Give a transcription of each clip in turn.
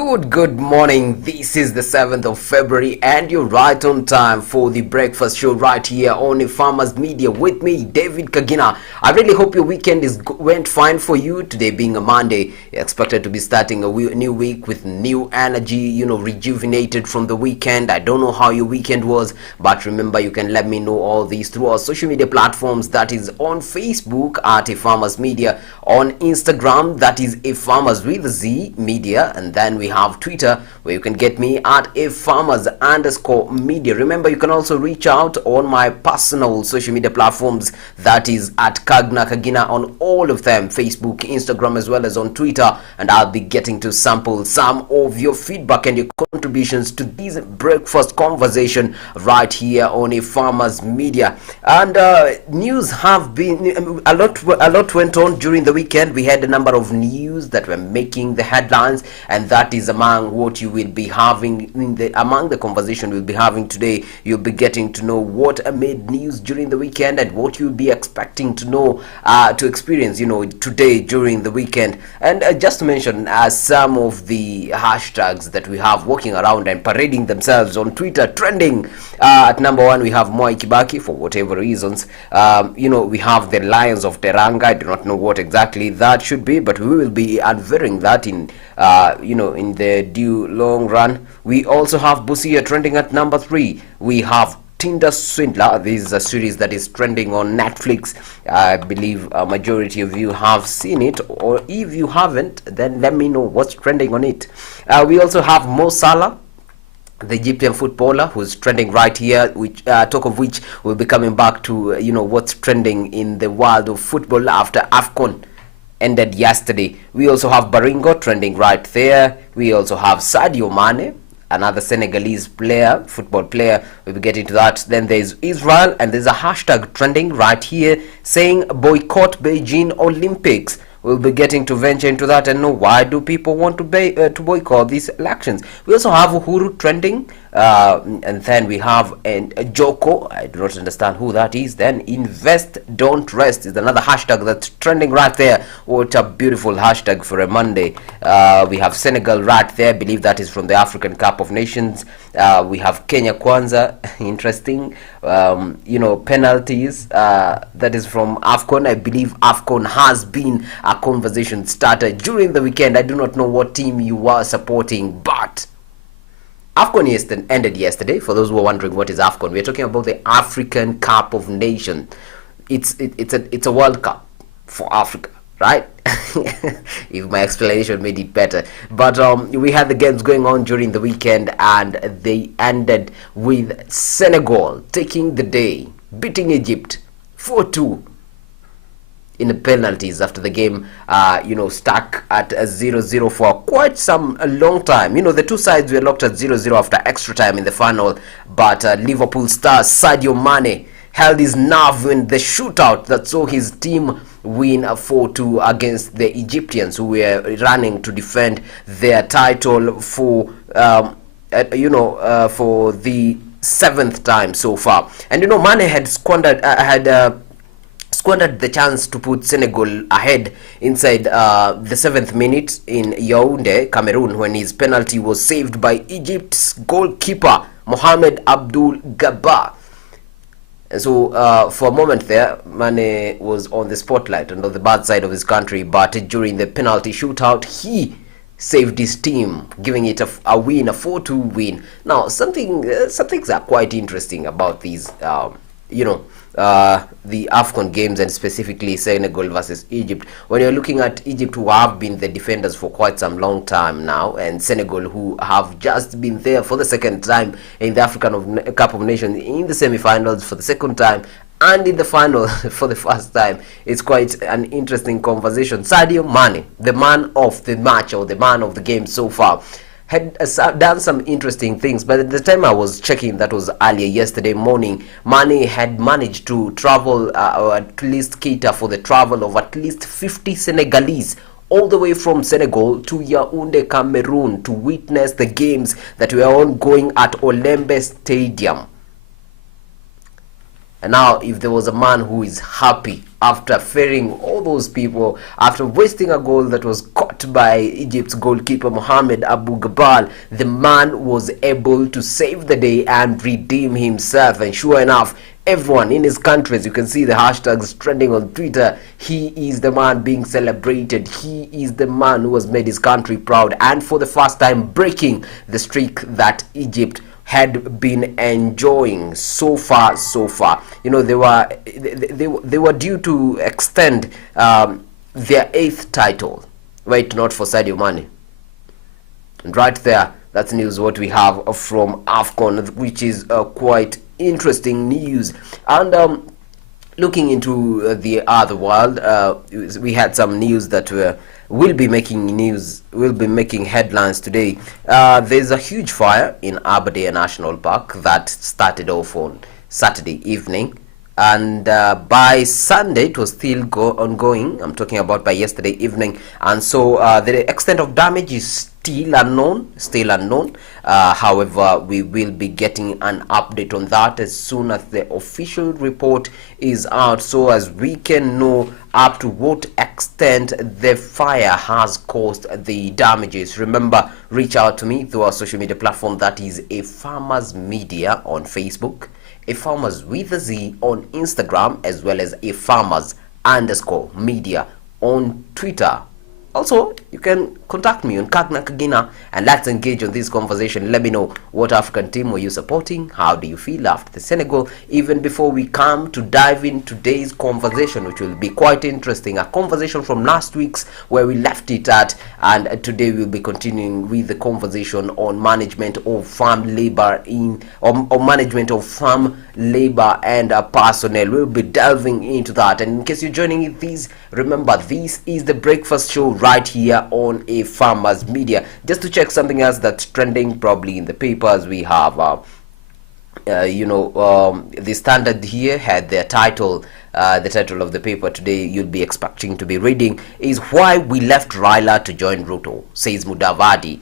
Good morning. This is the 7th of February and you're right on time for the breakfast show right here on Farmers Media with me, David Kagina. I really hope your weekend went fine for you. Today being a Monday, you're expected to be starting a new week with new energy, rejuvenated from the weekend. I don't know how your weekend was, but remember you can let me know all these through our social media platforms. That is on Facebook at A Farmers Media, on Instagram that is A Farmers with a Z Media, and then we have Twitter where you can get me at @farmers_media. Remember, you can also reach out on my personal social media platforms, that is at Kagina on all of them, Facebook, Instagram, as well as on Twitter, and I'll be getting to sample some of your feedback and your contributions to this breakfast conversation right here on A Farmers Media. And news have been a lot went on during the weekend. We had a number of news that were making the headlines, and that is among what you will be having among the conversation we'll be having today. You'll be getting to know what made news during the weekend and what you'll be expecting to know to experience today during the weekend. And just to mention some of the hashtags that we have walking around and parading themselves on Twitter trending. At number one, we have Moi Kibaki, for whatever reasons. We have the Lions of Teranga. I do not know what exactly that should be, but we will be unveiling that in the due long run. We also have Busia trending at number 3. We have Tinder Swindler. This is a series that is trending on Netflix. I believe a majority of you have seen it, or if you haven't, then let me know what's trending on it. We also have Mo Salah, the Egyptian footballer, who's trending right here, which talk of which we'll be coming back to what's trending in the world of football after AFCON ended yesterday. We also have Baringo trending right there. We also have Sadio Mane, another Senegalese football player. We'll be getting to that. Then there's Israel, and there's a hashtag trending right here saying boycott Beijing Olympics. We'll be getting to venture into that and know why do people want to boycott these elections. We also have Uhuru trending, and then we have Joko. I do not understand who that is. Then invest, don't rest is another hashtag that's trending right there. What a beautiful hashtag for a Monday. We have Senegal right there. I believe that is from the African Cup of Nations. We have Kenya Kwanza. Interesting. Penalties. That is from AFCON. I believe AFCON has been a conversation starter during the weekend. I do not know what team you are supporting, but AFCON ended yesterday. For those who are wondering what is AFCON, we're talking about the African Cup of Nations. It's a World Cup for Africa, right? If my explanation made it better. But we had the games going on during the weekend, and they ended with Senegal taking the day, beating Egypt 4-2 in the penalties after the game stuck at 0-0 for quite a long time. The two sides were locked at 0-0 after extra time in the final, but Liverpool star Sadio Mane held his nerve in the shootout that saw his team win 4-2 against the Egyptians, who were running to defend their title for for the 7th time so far. And Mane had squandered the chance to put Senegal ahead inside the 7th minute in Yaoundé, Cameroon, when his penalty was saved by Egypt's goalkeeper Mohamed Abdul Gabbar. And so for a moment there, Mane was on the spotlight and on the bad side of his country, but during the penalty shootout, he saved his team, giving it a win, a 4-2 win. Now, some things are quite interesting about these the AFCON games, and specifically Senegal versus Egypt. When you're looking at Egypt, who have been the defenders for quite some long time now, and Senegal, who have just been there for the second time in the African Cup of Nations, in the semi-finals for the second time, and in the final for the first time. It's quite an interesting conversation. Sadio Mane, the man of the match, or the man of the game so far, had done some interesting things, but at the time I was checking, that was earlier yesterday morning, Mane had managed to travel or at least cater for the travel of at least 50 Senegalese all the way from Senegal to Yaoundé, Cameroon, to witness the games that were ongoing at Olembe Stadium. And now, if there was a man who is happy after fairing all those people, after wasting a goal that was caught by Egypt's goalkeeper Mohamed Abu Gabal, the man was able to save the day and redeem himself. And sure enough, everyone in his country, as you can see the hashtags trending on Twitter, he is the man being celebrated. He is the man who has made his country proud, and for the first time breaking the streak that Egypt had been enjoying so far. You know, they were due to extend their 8th title. Wait, not for Sadio Mane. And right there, that's news what we have from AFCON, which is quite interesting news. And looking into the other world, we had some news that will be making headlines today. There's a huge fire in Aberdeen National Park that started off on Saturday evening, and by Sunday it was still ongoing. I'm talking about by yesterday evening, and so the extent of damage is still unknown. However, we will be getting an update on that as soon as the official report is out, so as we can know up to what extent the fire has caused the damages. Remember, reach out to me through our social media platform, that is A Farmers Media on Facebook, A Farmers with a Z on Instagram, as well as A Farmers _media on Twitter. Also, you can contact me on Kagna Kagina, and let's engage on this conversation. Let me know, what African team were you supporting? How do you feel after the Senegal? Even before we come to dive in today's conversation, which will be quite interesting, a conversation from last week's where we left it at, and today we'll be continuing with the conversation on management of farm labor or management of farm labor and personnel. We'll be delving into that. And in case you're joining this, remember, this is the breakfast show right here on A Farmers Media. Just to check something else that's trending probably in the papers, we have the Standard here had their title. The title of the paper today you'll be expecting to be reading is "Why We Left Raila to Join Ruto," says Mudavadi.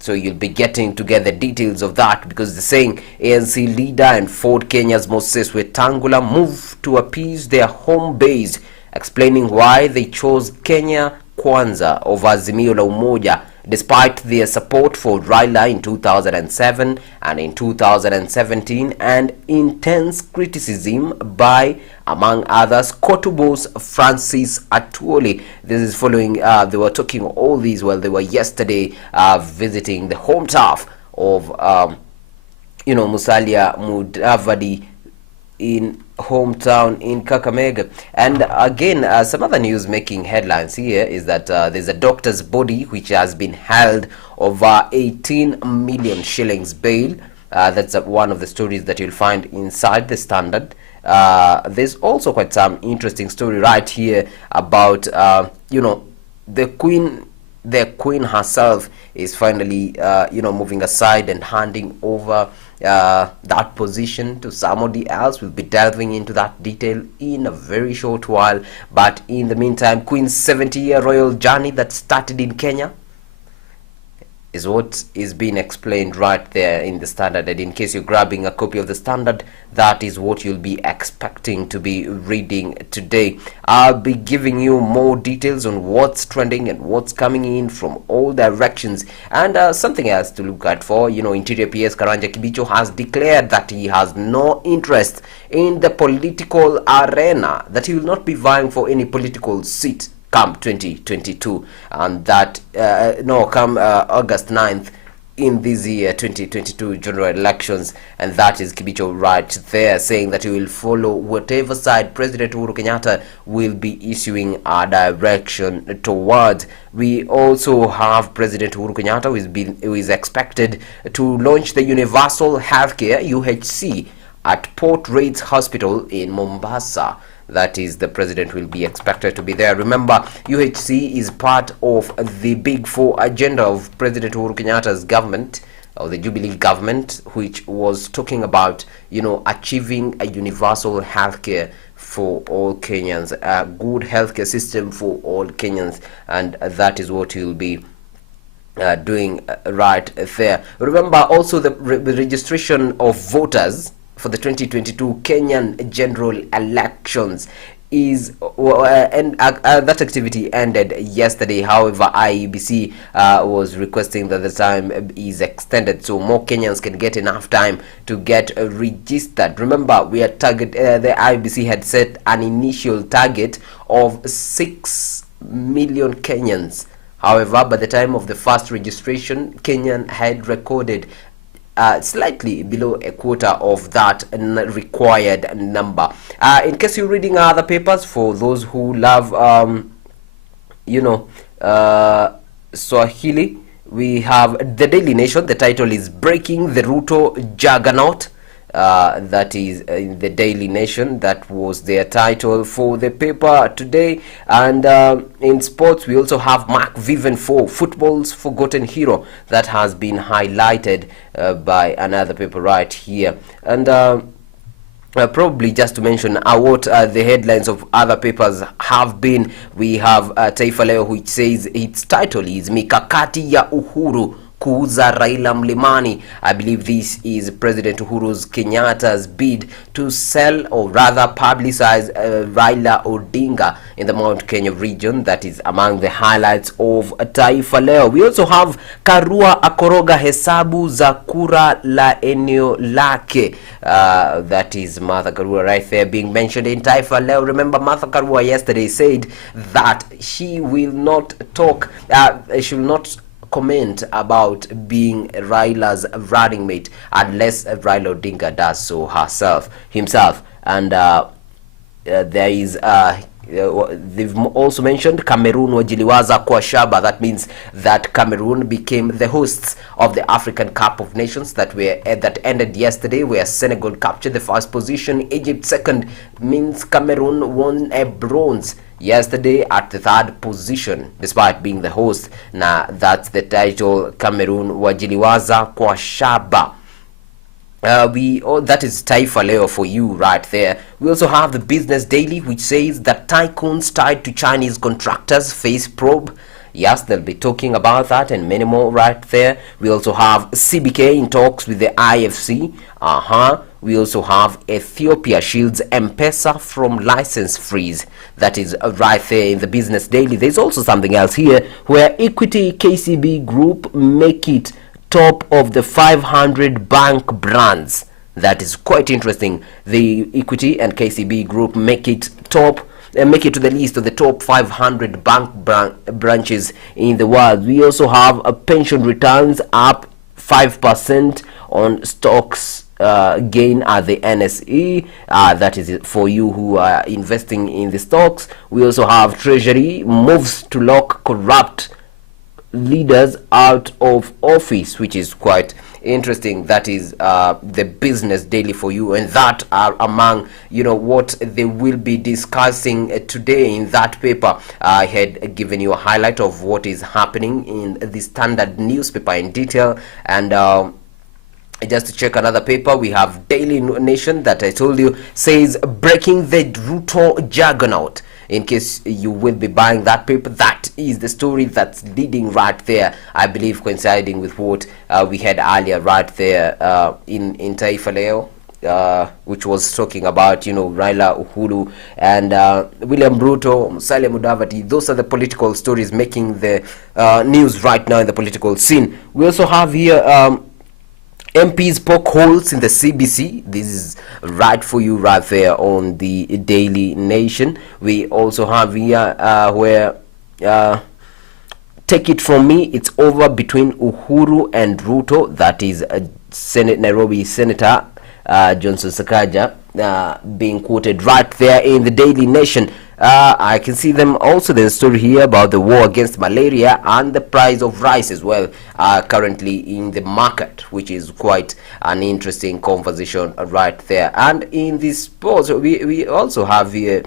So you'll be getting together details of that, because the saying ANC leader and Ford Kenya's Moses Wetangula moved to appease their home base, explaining why they chose Kenya Kwanza over Azimio la Umoja, despite their support for Raila in 2007 and in 2017, and intense criticism by, among others, Kotubo's Francis Atwoli. This is following, they were talking all these while they were yesterday visiting the home turf of, Musalia Mudavadi in hometown in Kakamega. And again, some other news making headlines here is that there's a doctor's body which has been held over 18 million shillings bail. That's one of the stories that you'll find inside the Standard. There's also quite some interesting story right here about the queen herself is finally moving aside and handing over that position to somebody else. We'll be delving into that detail in a very short while, but in the meantime, Queen's 70-year royal journey that started in Kenya is what is being explained right there in the Standard. And in case you're grabbing a copy of the Standard, that is what you'll be expecting to be reading today. I'll be giving you more details on what's trending and what's coming in from all directions. And something else to look at for, Interior PS Karanja Kibicho has declared that he has no interest in the political arena, that he will not be vying for any political seat come 2022, and that come August 9th in this year 2022 general elections. And that is Kibicho right there, saying that he will follow whatever side President Uhuru Kenyatta will be issuing a direction towards. We also have President Uhuru Kenyatta who is expected to launch the Universal Healthcare (UHC) at Port Reitz Hospital in Mombasa. That is, the president will be expected to be there. Remember, UHC is part of the Big Four agenda of President Uhuru Kenyatta's government, or the Jubilee government, which was talking about, achieving a universal healthcare for all Kenyans, a good healthcare system for all Kenyans, and that is what he'll be doing right there. Remember also the registration of voters for the 2022 Kenyan general elections is that activity ended yesterday. However, IEBC was requesting that the time is extended so more Kenyans can get enough time to get registered. Remember, we are the IEBC had set an initial target of 6 million Kenyans. However, by the time of the first registration, Kenyan had recorded slightly below a quarter of that required number. In case you're reading other papers, for those who love Swahili, we have the Daily Nation. The title is Breaking the Ruto Juggernaut. That is in the Daily Nation. That was their title for the paper today. And in sports, we also have Mark Vivian for football's forgotten hero. That has been highlighted by another paper right here. And probably just to mention what the headlines of other papers have been, we have Taifa Leo, which says its title is Mikakati ya Uhuru kuuza Raila Mlimani. I believe this is President Uhuru's Kenyatta's bid to sell, or rather publicize, Raila Odinga in the Mount Kenya region. That is among the highlights of Taifa Leo. We also have Karua akoroga hesabu za kura la eneo lake. That is Martha Karua right there being mentioned in Taifa Leo. Remember, Martha Karua yesterday said that she will not talk, she will not comment about being Raila's running mate unless Raila Odinga does so himself. And there is they've also mentioned Cameroon wajiliwaza kwa shaba. That means that Cameroon became the hosts of the African Cup of Nations that ended yesterday, where Senegal captured the first position, Egypt second. Means Cameroon won a bronze yesterday at the third position despite being the host. Now that's the title, Cameroon wajiliwaza kwa shaba. That is Taifa Leo for you right there. We also have the Business Daily, which says that tycoons tied to Chinese contractors face probe. Yes, they'll be talking about that and many more right there. We also have CBK in talks with the IFC. We also have Ethiopia shields M-Pesa from license freeze. That is right there in the Business Daily. There's also something else here where Equity KCB Group make it top of the 500 bank brands. That is quite interesting. The Equity and KCB Group make it to the list of the top 500 bank branches in the world. We also have a pension returns up 5% on stocks gain at the NSE. That is it for you who are investing in the stocks. We also have Treasury moves to lock corrupt leaders out of office, which is quite interesting. That is the Business Daily for you, and that are among what they will be discussing today in that paper. I had given you a highlight of what is happening in the Standard newspaper in detail. And just to check another paper, we have Daily Nation that I told you says breaking the Ruto juggernaut. In case you will be buying that paper, that is the story that's leading right there, I believe, coinciding with what we had earlier right there in Taifa Leo, which was talking about Raila, Uhuru, and William Ruto, Musalia Mudavadi. Those are the political stories making the news right now in the political scene. We also have here MPs poke holes in the CBC. This is right for you right there on the Daily Nation. We also have here where take it from me, it's over between Uhuru and Ruto. That is Nairobi Senator Johnson Sakaja being quoted right there in the Daily Nation. I can see them also. There's a story here about the war against malaria and the price of rice as well currently in the market, which is quite an interesting conversation right there. And in this post, we also have here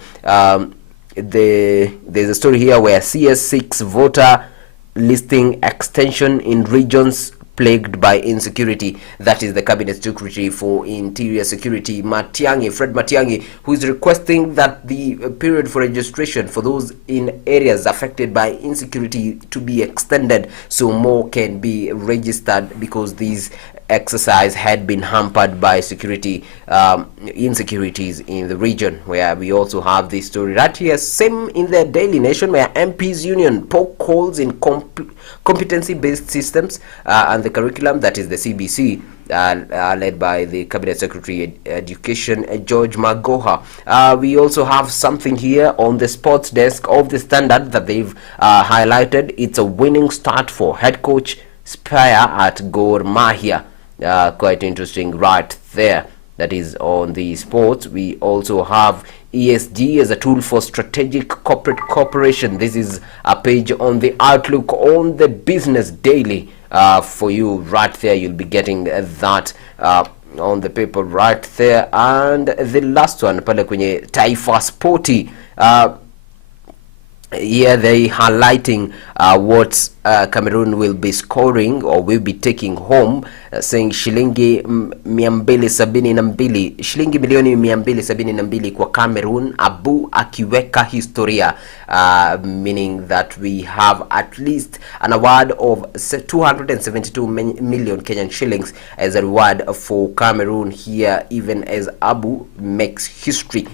there's a story here where CS6 voter listing extension in regions plagued by insecurity. That is the Cabinet Secretary for Interior Security, Fred Matiang'i, who is requesting that the period for registration for those in areas affected by insecurity to be extended so more can be registered, because these exercise had been hampered by security insecurities in the region, where we also have this story right here, same in the Daily Nation, where MPs Union poke holes in competency-based systems and the curriculum, that is the CBC, led by the Cabinet Secretary Education George Magoha. We also have something here on the sports desk of the Standard that they've highlighted. It's a winning start for head coach Spire at Gor Mahia. Quite interesting right there. That is on the sports. We also have ESG as a tool for strategic corporate cooperation. This is a page on the Outlook on the Business Daily for you right there. You'll be getting that on the paper right there. And the last one pale kwenye Taifa Sporti, here they highlighting what Cameroon will be scoring or will be taking home, saying shilingi 272, shilingi milioni 272 kwa Cameroon, Abu akiweka historia, meaning that we have at least an award of 272 million Kenyan shillings as a reward for Cameroon here, even as Abu makes history.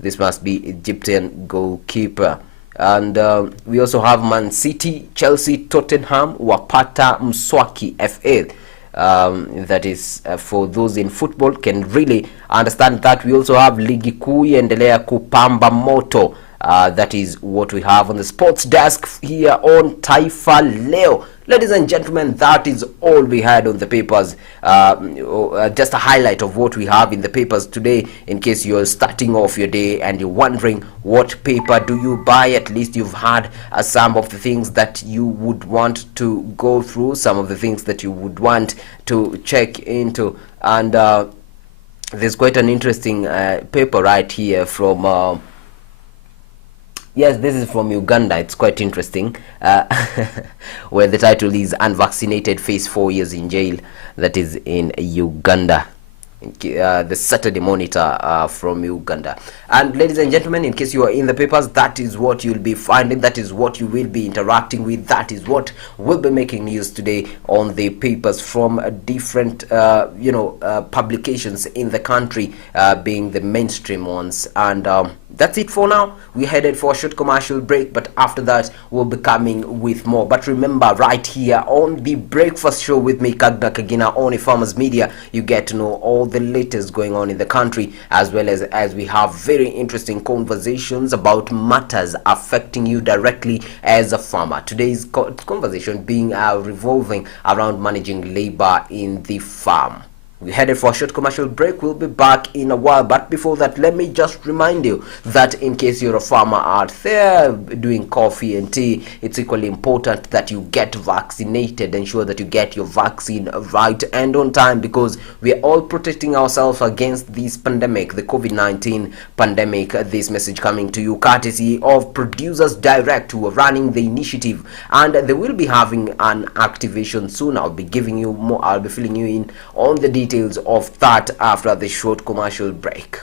This must be Egyptian goalkeeper. And we also have Man City, Chelsea, Tottenham wapata mswaki FA. That is for those in football can really understand that. We also have Ligi Kuu yaendelea kupamba moto. That is what we have on the sports desk here on Taifa Leo. Ladies and gentlemen, that is all we had on the papers. Just a highlight of what we have in the papers today, in case you're starting off your day and you're wondering what paper do you buy. At least you've had some of the things that you would want to go through, some of the things that you would want to check into. And there's quite an interesting paper right here from yes, this is from Uganda. It's quite interesting, where the title is Unvaccinated Face 4 Years in Jail. That is in Uganda. The Saturday Monitor from Uganda. And ladies and gentlemen, in case you are in the papers, that is what you'll be finding. That is what you will be interacting with. That is what will be making news today on the papers from different publications in the country, being the mainstream ones. And that's it for now. We're headed for a short commercial break, but after that we'll be coming with more. But remember, right here on the Breakfast Show with me, Kagna Kagina, on Farmers Media, you get to know all the latest going on in the country, as well as we have very interesting conversations about matters affecting you directly as a farmer. Today's conversation being revolving around managing labor in the farm. We're headed for a short commercial break. We'll be back in a while, but before that, let me just remind you that in case you're a farmer out there doing coffee and tea, it's equally important that you get vaccinated. Ensure that you get your vaccine right and on time, because we are all protecting ourselves against this pandemic, the COVID-19 pandemic. This message coming to you courtesy of Producers Direct, who are running the initiative, and they will be having an activation soon. I'll be giving you more, I'll be filling you in on the details of that after the short commercial break.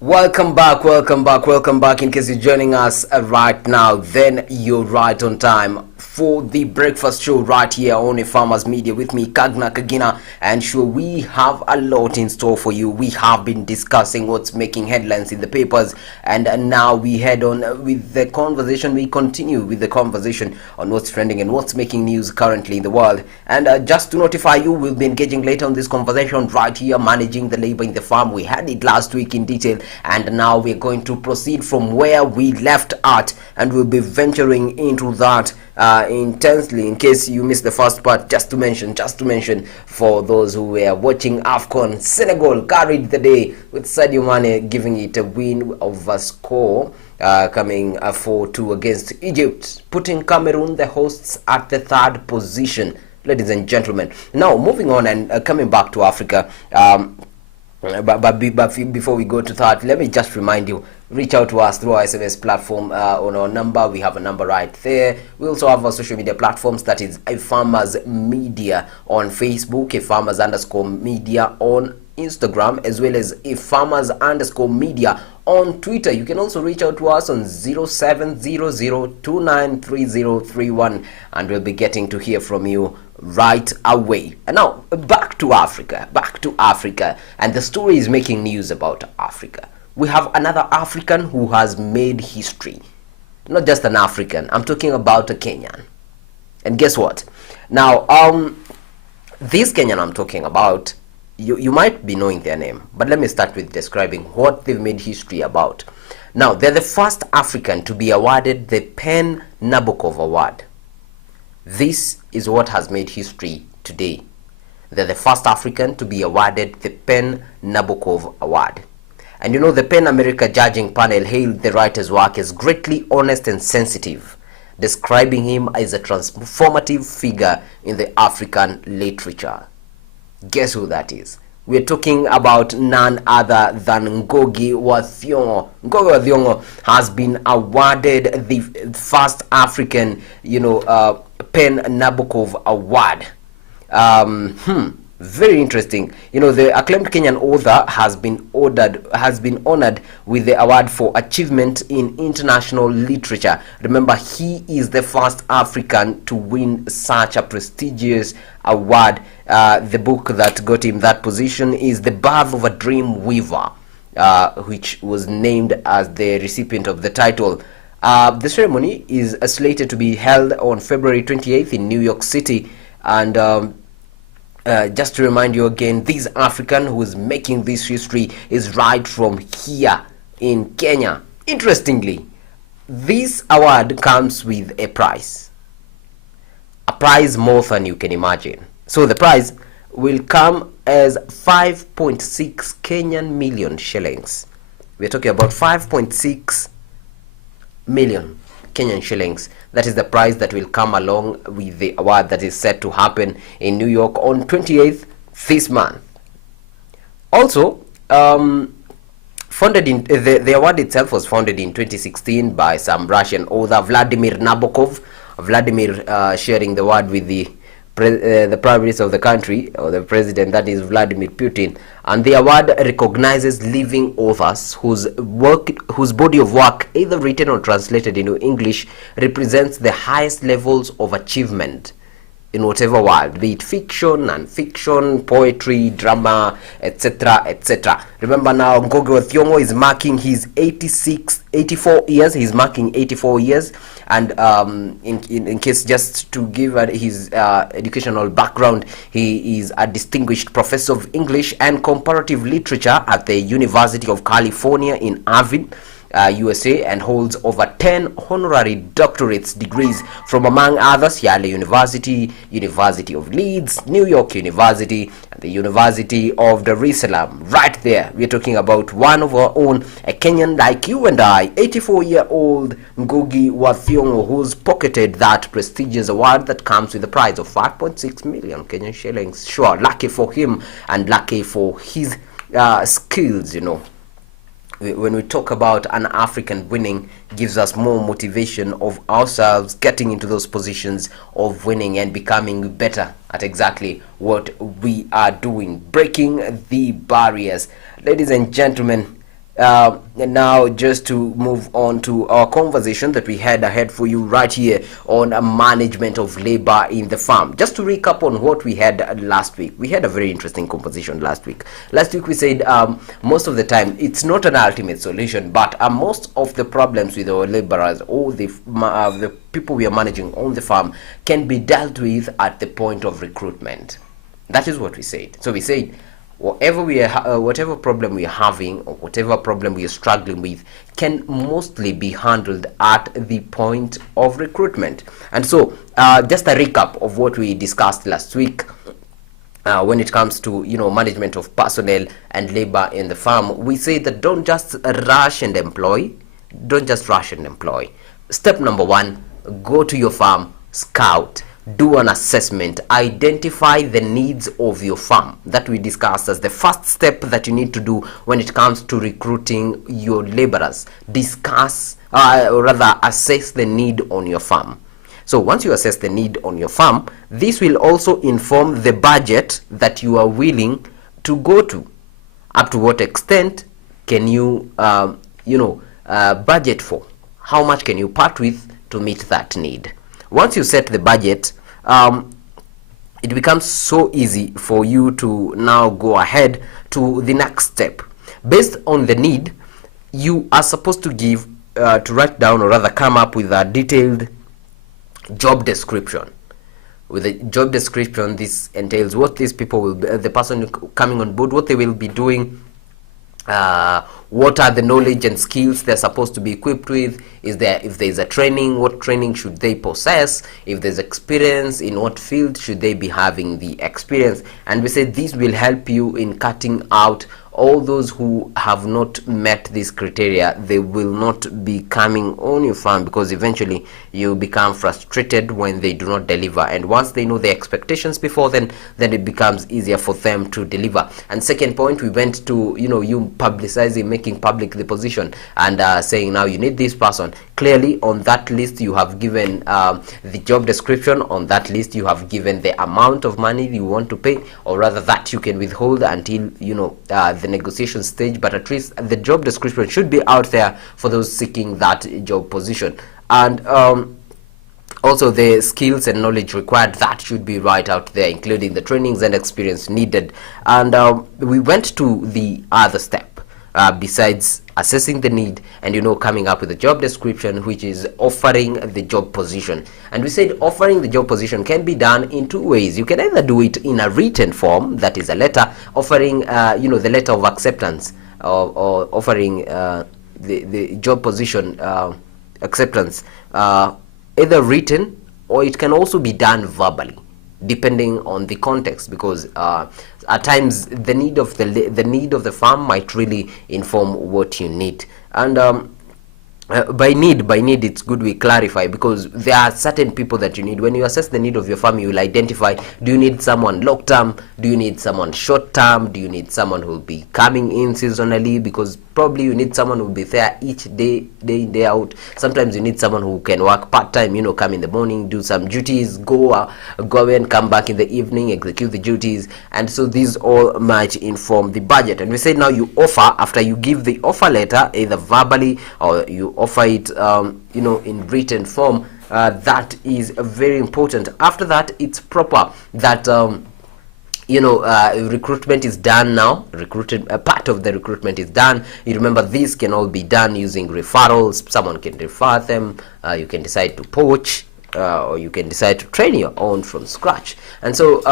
Welcome back, welcome back, welcome back. In case you're joining us right now, then you're right on time for the breakfast show right here on a Farmers Media with me, Kagna Kagina. And sure, we have a lot in store for you. We have been discussing what's making headlines in the papers, and now we head on with the conversation. We continue with the conversation on what's trending and what's making news currently in the world. And just to notify you, we'll be engaging later on this conversation right here, managing the labor in the farm. We had it last week in detail, and now we're going to proceed from where we left at, and we'll be venturing into that intensely. In case you missed the first part, just to mention for those who were watching AFCON, Senegal carried the day with Sadio Mane giving it a win of a score coming 4-2 against Egypt, putting Cameroon, the hosts, at the third position, ladies and gentlemen. Now moving on and coming back to Africa, but before we go to that, let me just remind you, reach out to us through our SMS platform on our number. We have a number right there. We also have our social media platforms, that is a Farmers Media on Facebook, a Farmers _ Media on Instagram, as well as a Farmers _ Media on Twitter. You can also reach out to us on 0700293031, and we'll be getting to hear from you right away. And now back to Africa, and the story is making news about Africa. We have another African who has made history. Not just an African, I'm talking about a Kenyan. And guess what? Now, this Kenyan I'm talking about, you might be knowing their name, but let me start with describing what they've made history about. Now, they're the first African to be awarded the PEN Nabokov Award. This is what has made history today. They're the first African to be awarded the PEN Nabokov Award. And you know, the PEN America judging panel hailed the writer's work as greatly honest and sensitive, describing him as a transformative figure in the African literature. Guess who that is? We're talking about none other than Ngugi wa Thiong'o. Ngugi wa Thiong'o has been awarded the first African, PEN Nabokov Award. Very interesting. You know, the acclaimed Kenyan author has been honored with the award for achievement in international literature. Remember, he is the first African to win such a prestigious award. The book that got him that position is The Birth of a Dream Weaver, which was named as the recipient of the title. The ceremony is slated to be held on February 28th in New York City, and just to remind you again, this African who is making this history is right from here in Kenya. Interestingly, this award comes with a prize more than you can imagine. So the prize will come as 5.6 Kenyan million shillings. We're talking about 5.6 million Kenyan shillings. That is the prize that will come along with the award that is set to happen in New York on 28th this month. Also, founded in the award itself was founded in 2016 by some Russian author Vladimir Nabokov. Vladimir sharing the award with the prime minister of the country, or the president, that is Vladimir Putin. And the award recognizes living authors whose body of work, either written or translated into English, represents the highest levels of achievement in whatever world, be it fiction, non-fiction, poetry, drama, etc., etc. Remember now, Ngugi wa Thiong'o is marking his 84 years. He's marking 84 years. And in case, just to give his educational background, he is a distinguished professor of English and comparative literature at the University of California in Irvine, USA, and holds over 10 honorary doctorates degrees from, among others, Yale University, University of Leeds, New York University, and the University of Dar es Salaam. Right there, we're talking about one of our own, a Kenyan like you and I, 84-year-old Ngugi wa Thiong'o, who's pocketed that prestigious award that comes with a prize of 5.6 million Kenyan shillings. Sure, lucky for him and lucky for his skills, you know. When we talk about an African winning, gives us more motivation of ourselves getting into those positions of winning and becoming better at exactly what we are doing, breaking the barriers. Ladies and gentlemen, Now, just to move on to our conversation that we had ahead for you right here on management of labor in the farm. Just to recap on what we had last week, we had a very interesting conversation last week. Last week we said most of the time it's not an ultimate solution, but most of the problems with our laborers or the people we are managing on the farm can be dealt with at the point of recruitment. That is what we said. So we said whatever problem we are having or whatever problem we are struggling with can mostly be handled at the point of recruitment. And so just a recap of what we discussed last week when it comes to management of personnel and labor in the farm. We say that don't just rush and employ. Step number 1, go to your farm, scout, do an assessment, identify the needs of your farm. That we discussed as the first step that you need to do when it comes to recruiting your laborers. Assess the need on your farm. So once you assess the need on your farm, this will also inform the budget that you are willing to go to. Up to what extent can you budget for? How much can you part with to meet that need? Once you set the budget, it becomes so easy for you to now go ahead to the next step. Based on the need, you are supposed to write down, or rather come up with a detailed job description. With a job description, this entails what these people will be, the person coming on board, what they will be doing, what are the knowledge and skills they're supposed to be equipped with. If there's a training, what training should they possess? If there's experience, in what field should they be having the experience? And we say this will help you in cutting out all those who have not met this criteria. They will not be coming on your farm, because eventually you become frustrated when they do not deliver. And once they know the expectations before, then it becomes easier for them to deliver. And second point, we went to you publicizing, making public the position, and saying now you need this person. Clearly on that list you have given the job description. On that list you have given the amount of money you want to pay, or rather that you can withhold until the negotiation stage, but at least the job description should be out there for those seeking that job position. And also the skills and knowledge required, that should be right out there, including the trainings and experience needed. And we went to the other step, besides assessing the need and coming up with a job description, which is offering the job position. And we said offering the job position can be done in two ways. You can either do it in a written form, that is a letter offering the letter of acceptance, or offering the job position acceptance, either written, or it can also be done verbally, depending on the context, because at times the need of the farm might really inform what you need. And by need it's good we clarify, because there are certain people that you need. When you assess the need of your farm, you will identify, do you need someone long term, do you need someone short term, do you need someone who will be coming in seasonally, because probably you need someone who will be there each day in, day out. Sometimes you need someone who can work part-time, come in the morning, do some duties, go away and come back in the evening, execute the duties. And so these all might inform the budget. And we say now you offer, after you give the offer letter, either verbally or you offer it in written form. That is very important. After that, it's proper that recruitment is done now. Part of the recruitment is done. You remember, these can all be done using referrals. Someone can refer them. You can decide to poach, or you can decide to train your own from scratch. And so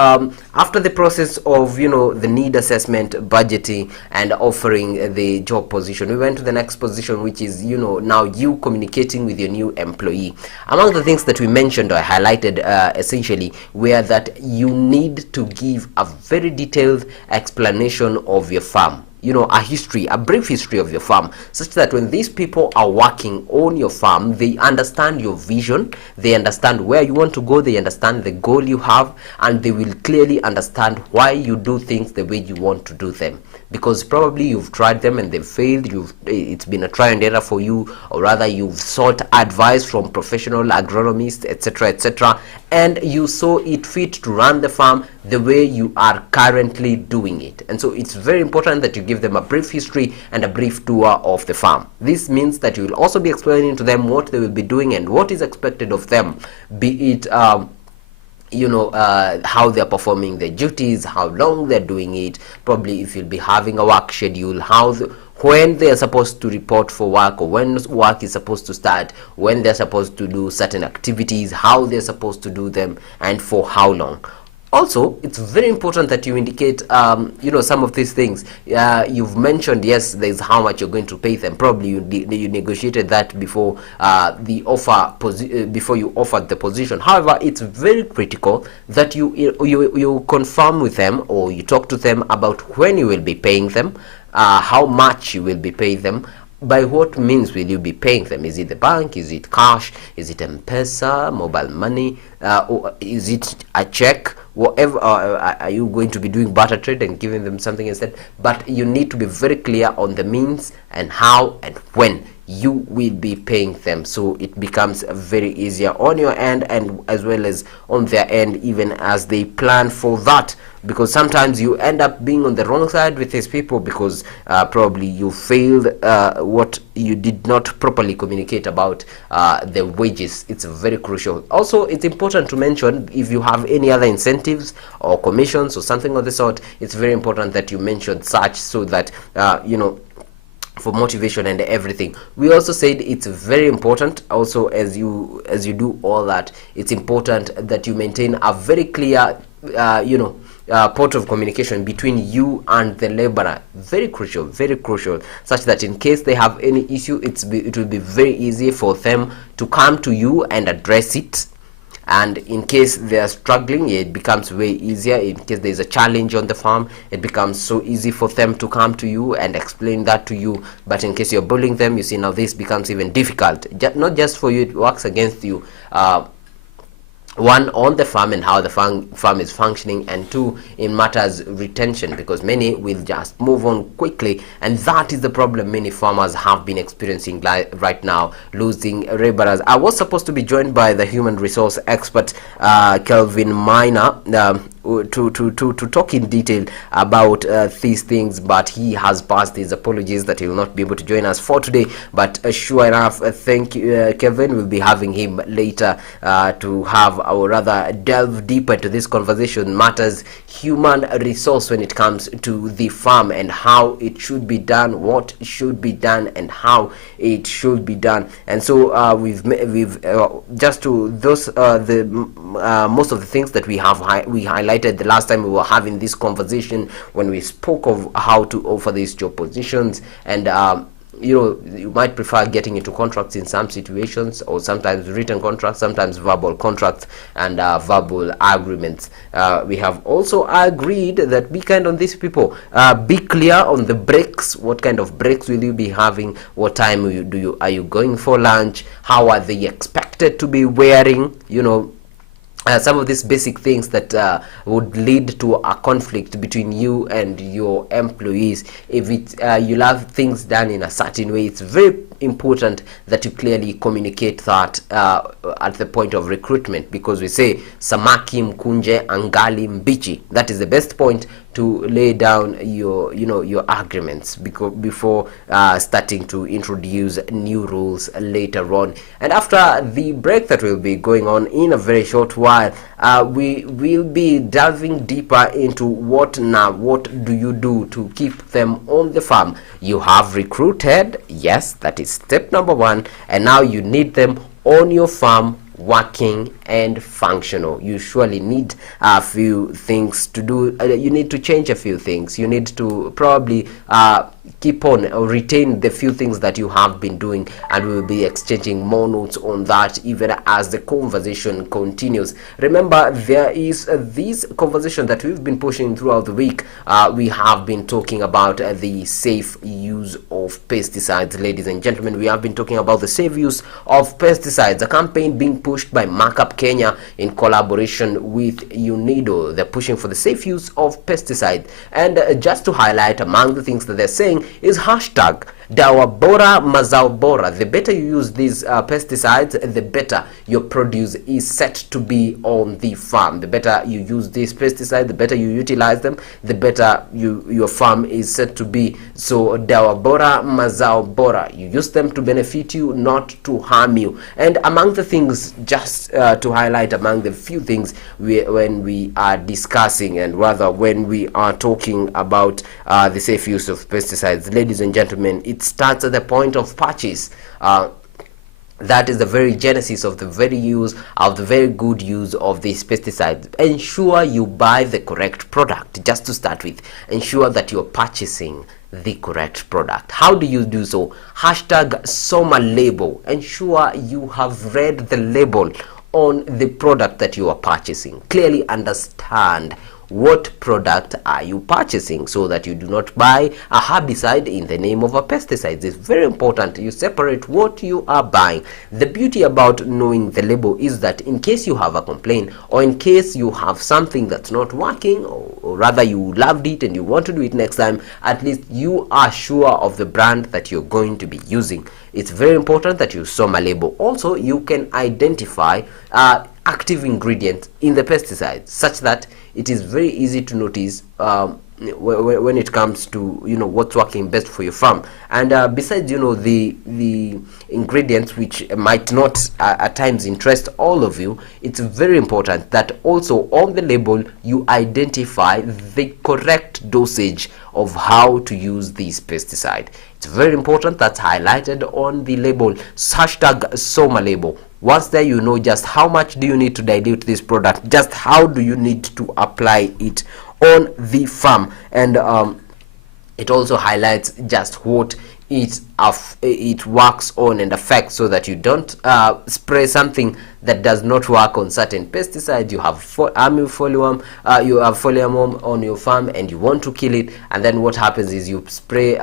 after the process of the need assessment, budgeting, and offering the job position, we went to the next position, which is now you communicating with your new employee. Among the things that we mentioned or highlighted essentially were that you need to give a very detailed explanation of your farm, a brief history of your farm, such that when these people are working on your farm, they understand your vision, they understand where you want to go, they understand the goal you have, and they will clearly understand why you do things the way you want to do them. Because probably you've tried them and they've failed, it's been a try and error for you, or rather you've sought advice from professional agronomists, etc., and you saw it fit to run the farm the way you are currently doing it. And so it's very important that you give them a brief history and a brief tour of the farm. This means that you will also be explaining to them what they will be doing and what is expected of them, be it how they're performing their duties, how long they're doing it, probably if you'll be having a work schedule, when they are supposed to report for work, or when work is supposed to start, when they're supposed to do certain activities, how they're supposed to do them, and for how long. Also, it's very important that you indicate, some of these things. You've mentioned, yes, there's how much you're going to pay them. Probably you negotiated that before before you offered the position. However, it's very critical that you confirm with them, or you talk to them about when you will be paying them, how much you will be paying them. By what means will you be paying them? Is it the bank? Is it cash? Is it M-Pesa, mobile money? Or is it a check? Whatever, are you going to be doing barter trade and giving them something instead? But you need to be very clear on the means and how and when you will be paying them, so it becomes very easier on your end and as well as on their end, even as they plan for that. Because sometimes you end up being on the wrong side with these people because probably you failed what you did not properly communicate about the wages. It's very crucial. Also, it's important to mention, if you have any other incentives or commissions or something of the sort, it's very important that you mention such, so that for motivation and everything. We also said it's very important also, as you do all that, it's important that you maintain a very clear port of communication between you and the laborer. Very crucial, such that in case they have any issue, it will be very easy for them to come to you and address it. And in case they are struggling, it becomes way easier. In case there is a challenge on the farm, it becomes so easy for them to come to you and explain that to you. But in case you're bullying them, you see, now this becomes even difficult. Not just for you, it works against you. One, on the farm and how the farm is functioning, and two, in matters retention, because many will just move on quickly, and that is the problem many farmers have been experiencing right now, losing laborers. I was supposed to be joined by the human resource expert Kelvin Minor to talk in detail about these things, but he has passed his apologies that he will not be able to join us for today. But sure enough, thank you, Kevin. We'll be having him later to have, or rather delve deeper into this conversation, matters human resource when it comes to the farm and how it should be done, what should be done, and how it should be done. And so we've just to those most of the things that we highlighted the last time we were having this conversation, when we spoke of how to offer these job positions. And you might prefer getting into contracts in some situations, or sometimes written contracts, sometimes verbal contracts and verbal agreements. We have also agreed that be kind on these people. Be clear on the breaks. What kind of breaks will you be having? What time are you going for lunch? How are they expected to be wearing? Some of these basic things that would lead to a conflict between you and your employees. If you have things done in a certain way, it's very important that you clearly communicate that at the point of recruitment, because we say samaki mkunje angali mbichi. That is the best point to lay down your agreements before starting to introduce new rules later on. And after the break that will be going on in a very short while, we will be delving deeper into what do you do to keep them on the farm. You have recruited, yes, that is step number one, and now you need them on your farm, working and functional. You surely need a few things to do. You need to change a few things. You need to probably keep on or retain the few things that you have been doing, and we will be exchanging more notes on that even as the conversation continues. Remember, there is this conversation that we've been pushing throughout the week. We have been talking about the safe use of pesticides. Ladies and gentlemen, we have been talking about the safe use of pesticides, a campaign being pushed by Markup Kenya in collaboration with UNIDO. They're pushing for the safe use of pesticide. And just to highlight, among the things that they're saying is hashtag Dawa bora mazao bora. The better you use these pesticides, the better your produce is set to be on the farm. The better you use these pesticides, the better you utilize them, the better your farm is set to be. So dawa bora mazao bora. You use them to benefit you, not to harm you. And among the things, just to highlight among the few things when we are discussing, and rather when we are talking about the safe use of pesticides, ladies and gentlemen, it starts at the point of purchase. That is the very genesis of the very good use of these pesticides. Ensure you buy the correct product. Just to start with, ensure that you're purchasing the correct product. How do you do so? Hashtag Soma label. Ensure you have read the label on the product that you are purchasing. Clearly understand what product are you purchasing, so that you do not buy a herbicide in the name of a pesticide. It's very important you separate what you are buying. The beauty about knowing the label is that in case you have a complaint, or in case you have something that's not working, or rather you loved it and you want to do it next time, at least you are sure of the brand that you're going to be using. It's very important that you saw my label. Also, you can identify active ingredients in the pesticides, such that it is very easy to notice when it comes to what's working best for your farm. And besides the ingredients, which might not at times interest all of you, it's very important that also on the label you identify the correct dosage of how to use these pesticide. It's very important that's highlighted on the label. Hashtag Soma label. Once there, you know just how much do you need to dilute this product, just how do you need to apply it on the farm. And it also highlights just what it works on and affects, so that you don't spray something that does not work on certain pesticides. You have folium on your farm and you want to kill it, and then what happens is you spray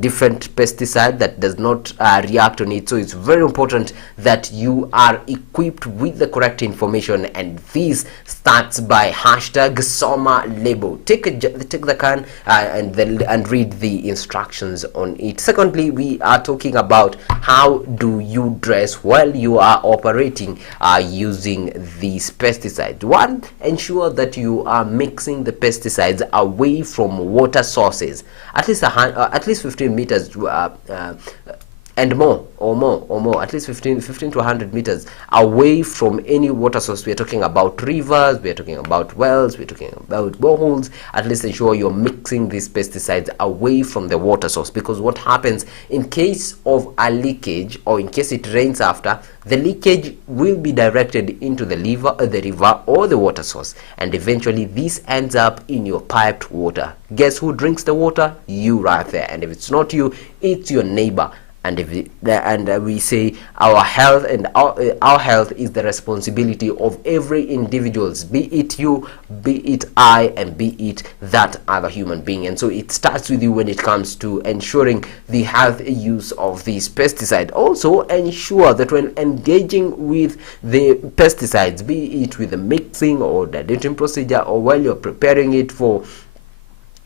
different pesticide that does not react on it. So it's very important that you are equipped with the correct information, and this starts by hashtag Soma label. Take the can and read the instructions on it. Secondly, we are talking about how do you dress while you are operating using these pesticides. One, ensure that you are mixing the pesticides away from water sources, at least 15 meters and more, at least 15 to 100 meters away from any water source. We're talking about rivers, we're talking about wells, we're talking about boreholes. At least ensure you're mixing these pesticides away from the water source, because what happens in case of a leakage, or in case it rains after, the leakage will be directed into the river or the water source, and eventually this ends up in your piped water. Guess who drinks the water? You right there. And if it's not you, it's your neighbor. And we say our health and our health is the responsibility of every individual, be it you, be it I, and be it that other human being. And so it starts with you when it comes to ensuring the health use of these pesticides. Also ensure that when engaging with the pesticides, be it with the mixing or diluting procedure, or while you're preparing it for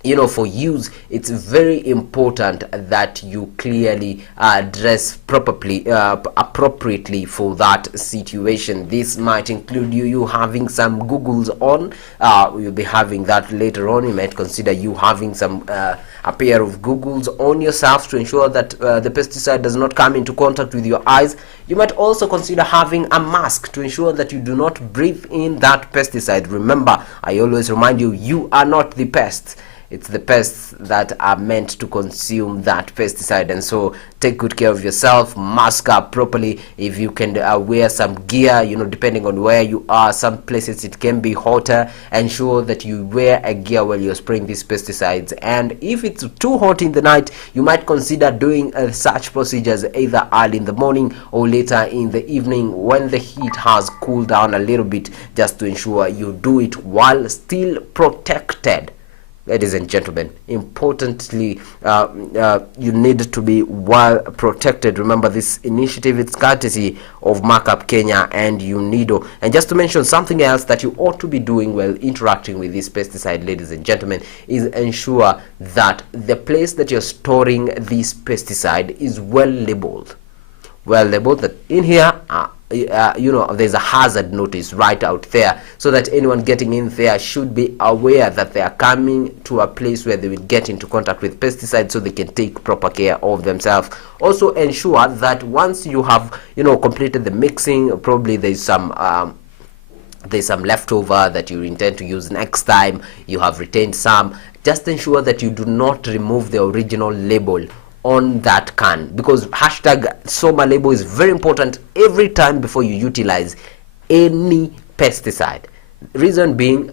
use, it's very important that you clearly dress appropriately for that situation. This might include you having some goggles on. You'll be having that later on. You might consider you having some a pair of goggles on yourself to ensure that the pesticide does not come into contact with your eyes. You might also consider having a mask to ensure that you do not breathe in that pesticide. Remember, I always remind you, you are not the pests. It's the pests that are meant to consume that pesticide. And so take good care of yourself, mask up properly. If you can wear some gear, depending on where you are, some places it can be hotter. Ensure that you wear a gear while you're spraying these pesticides. And if it's too hot in the night, you might consider doing such procedures either early in the morning or later in the evening when the heat has cooled down a little bit, just to ensure you do it while still protected. ladies and gentlemen, importantly, you need to be well protected. Remember, this initiative, it's courtesy of Markup Kenya and UNIDO. And just to mention something else that you ought to be doing while interacting with this pesticide, ladies and gentlemen, is ensure that the place that you're storing this pesticide is well labeled. That in here, there's a hazard notice right out there, so that anyone getting in there should be aware that they are coming to a place where they will get into contact with pesticides, so they can take proper care of themselves. Also ensure that once you have completed the mixing, probably there's some leftover that you intend to use next time, you have retained some, just ensure that you do not remove the original label on that can, because #SOMA label is very important every time before you utilize any pesticide. Reason being,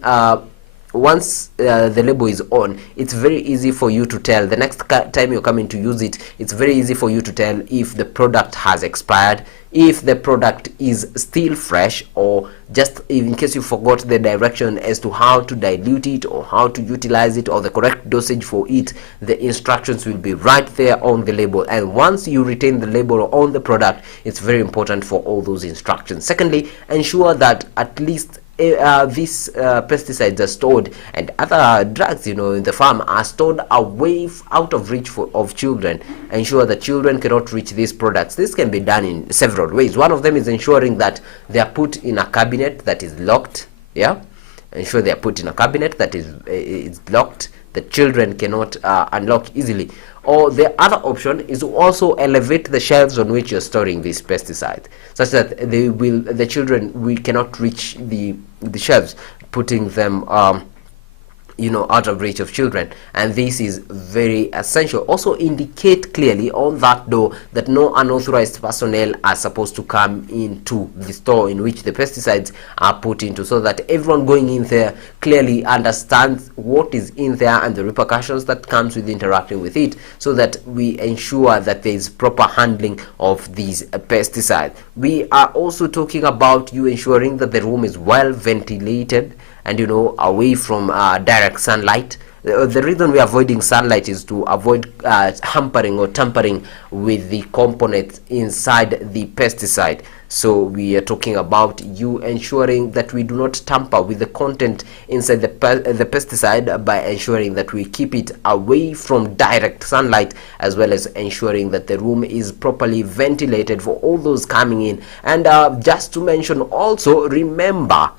once the label is on, it's very easy for you to tell the next time you're coming to use it. It's very easy for you to tell if the product has expired, if the product is still fresh, or just in case you forgot the direction as to how to dilute it or how to utilize it or the correct dosage for it. The instructions will be right there on the label, and once you retain the label on the product, it's very important for all those instructions. Secondly, ensure that at least these pesticides are stored, and other drugs in the farm are stored away out of reach of children. Ensure that children cannot reach these products. This can be done in several ways. One of them is ensuring that they are put in a cabinet that is locked. Ensure they are put in a cabinet that is locked, that children cannot unlock easily. Or the other option is to also elevate the shelves on which you're storing these pesticides, such that the children cannot reach the shelves, putting them out of reach of children. And this is very essential. Also indicate clearly on that door that no unauthorized personnel are supposed to come into the store in which the pesticides are put into, so that everyone going in there clearly understands what is in there and the repercussions that comes with interacting with it, so that we ensure that there is proper handling of these pesticides. We are also talking about you ensuring that the room is well ventilated and away from direct sunlight. The reason we are avoiding sunlight is to avoid hampering or tampering with the components inside the pesticide. So we are talking about you ensuring that we do not tamper with the content inside the pesticide, by ensuring that we keep it away from direct sunlight, as well as ensuring that the room is properly ventilated for all those coming in. And just to mention also, remember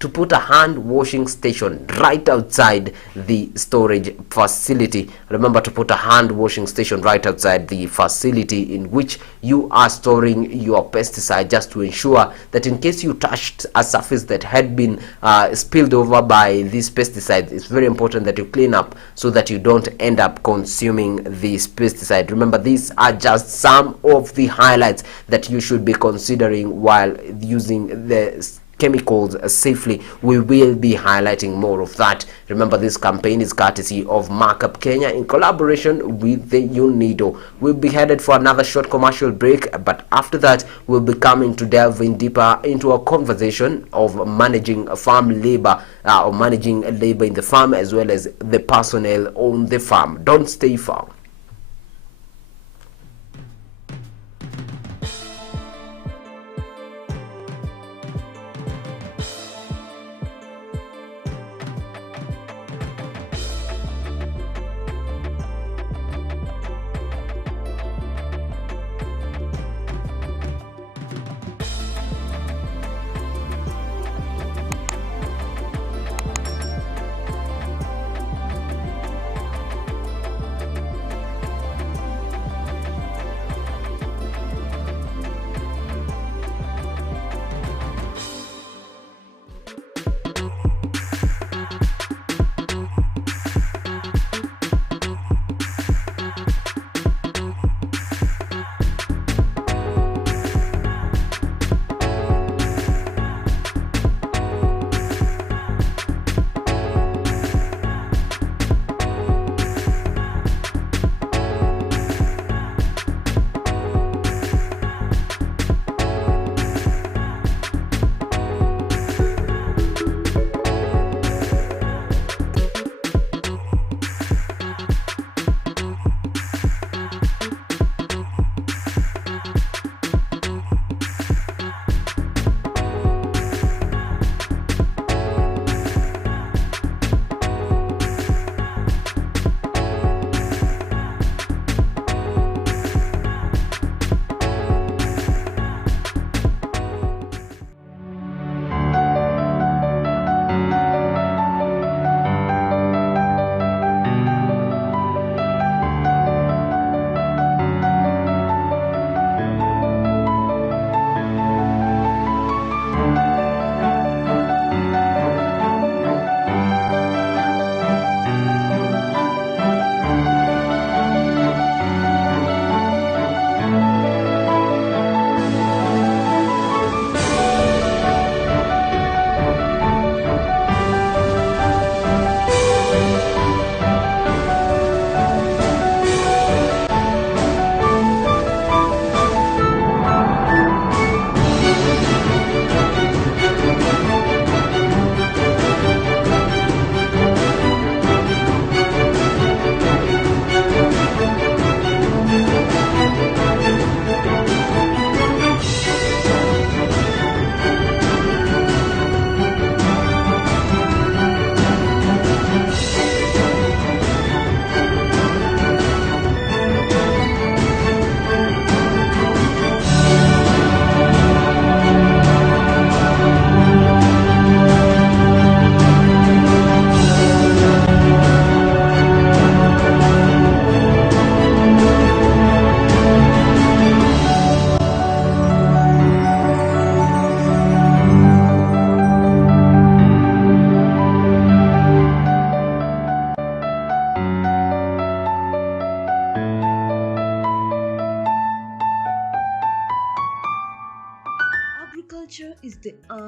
to put a hand washing station right outside the storage facility. Remember to put a hand washing station right outside the facility in which you are storing your pesticide, just to ensure that in case you touched a surface that had been spilled over by these pesticides, it's very important that you clean up, so that you don't end up consuming this pesticide. Remember, these are just some of the highlights that you should be considering while using the chemicals safely. We will be highlighting more of that. Remember, this campaign is courtesy of Markup Kenya in collaboration with the UNIDO. We'll be headed for another short commercial break, but after that we'll be coming to delve in deeper into a conversation of managing farm labor, or managing labor in the farm, as well as the personnel on the farm. Don't stay far.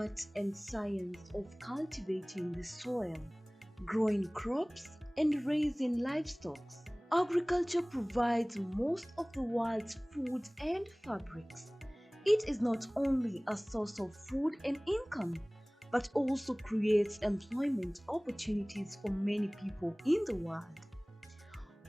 art and science of cultivating the soil, growing crops, and raising livestock. Agriculture provides most of the world's food and fabrics. It is not only a source of food and income, but also creates employment opportunities for many people in the world.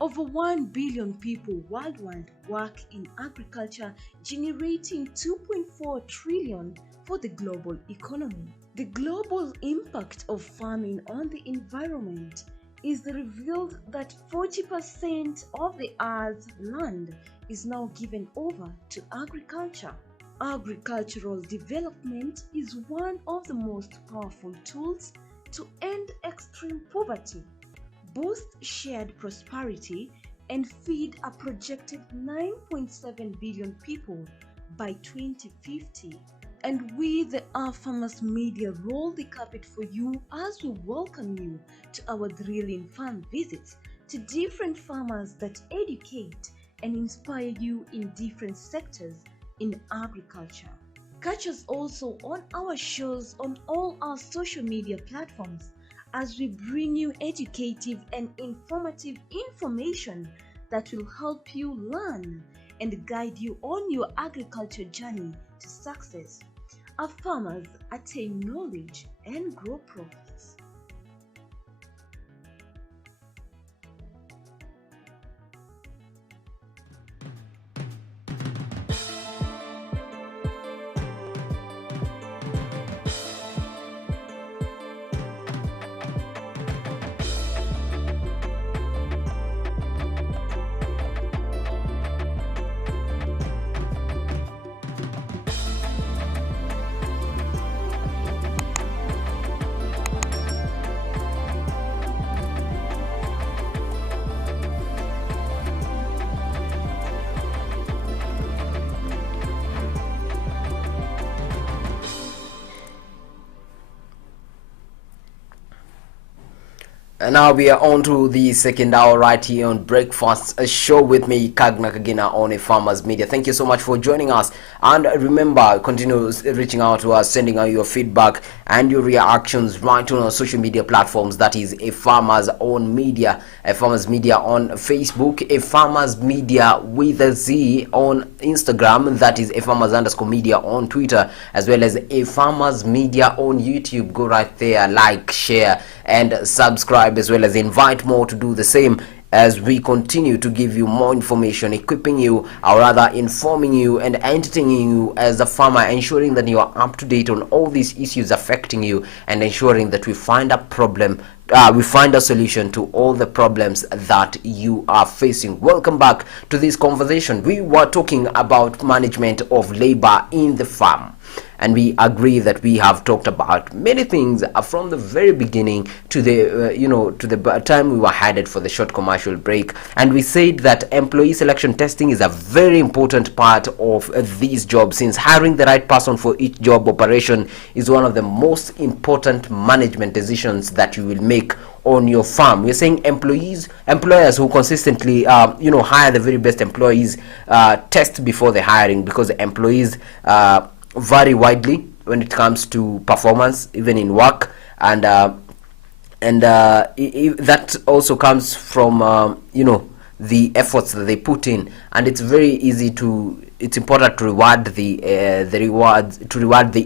Over 1 billion people worldwide work in agriculture, generating 2.4 trillion for the global economy. The global impact of farming on the environment is revealed that 40% of the Earth's land is now given over to agriculture. Agricultural development is one of the most powerful tools to end extreme poverty, boost shared prosperity, and feed a projected 9.7 billion people by 2050. And we, the Our Farmers Media, roll the carpet for you as we welcome you to our thrilling farm visits to different farmers that educate and inspire you in different sectors in agriculture. Catch us also on our shows on all our social media platforms as we bring you educative and informative information that will help you learn and guide you on your agriculture journey to success. Our farmers attain knowledge and grow profits. And now we are on to the second hour right here on Breakfast Show with me, Kagna Kagina, on a Farmers Media. Thank you so much for joining us. And remember, continue reaching out to us, sending out your feedback and your reactions right on our social media platforms. That is a Farmers on Media, a Farmers Media on Facebook, a Farmers Media with a Z on Instagram. That is a Farmers_media on Twitter, as well as a Farmers Media on YouTube. Go right there, like, share, and subscribe, as well as invite more to do the same as we continue to give you more information, equipping you, or rather informing you and entertaining you as a farmer, ensuring that you are up to date on all these issues affecting you, and ensuring that we find a solution to all the problems that you are facing. Welcome back to this conversation. We were talking about management of labor in the farm, and we agree that we have talked about many things from the very beginning to the time we were headed for the short commercial break. And we said that employee selection testing is a very important part of this job, since hiring the right person for each job operation is one of the most important management decisions that you will make on your farm. We're saying employers who consistently hire the very best employees test before the hiring, because the employees vary widely when it comes to performance, even in work, and that also comes from the efforts that they put in. And it's important to reward the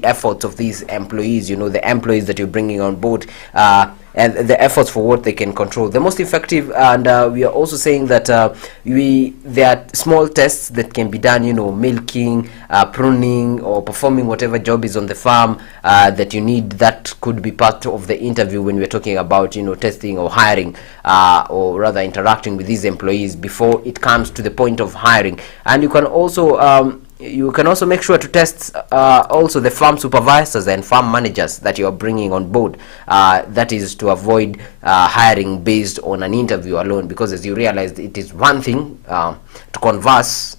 efforts of these employees, the employees that you're bringing on board, and the efforts for what they can control. The most effective, and we are also saying that there are small tests that can be done, milking, pruning, or performing whatever job is on the farm that you need. That could be part of the interview when we're talking about testing or hiring, or rather interacting with these employees before it comes to the point of hiring. And you can also make sure to test also the farm supervisors and farm managers that you are bringing on board. That is to avoid hiring based on an interview alone, because as you realized, it is one thing to converse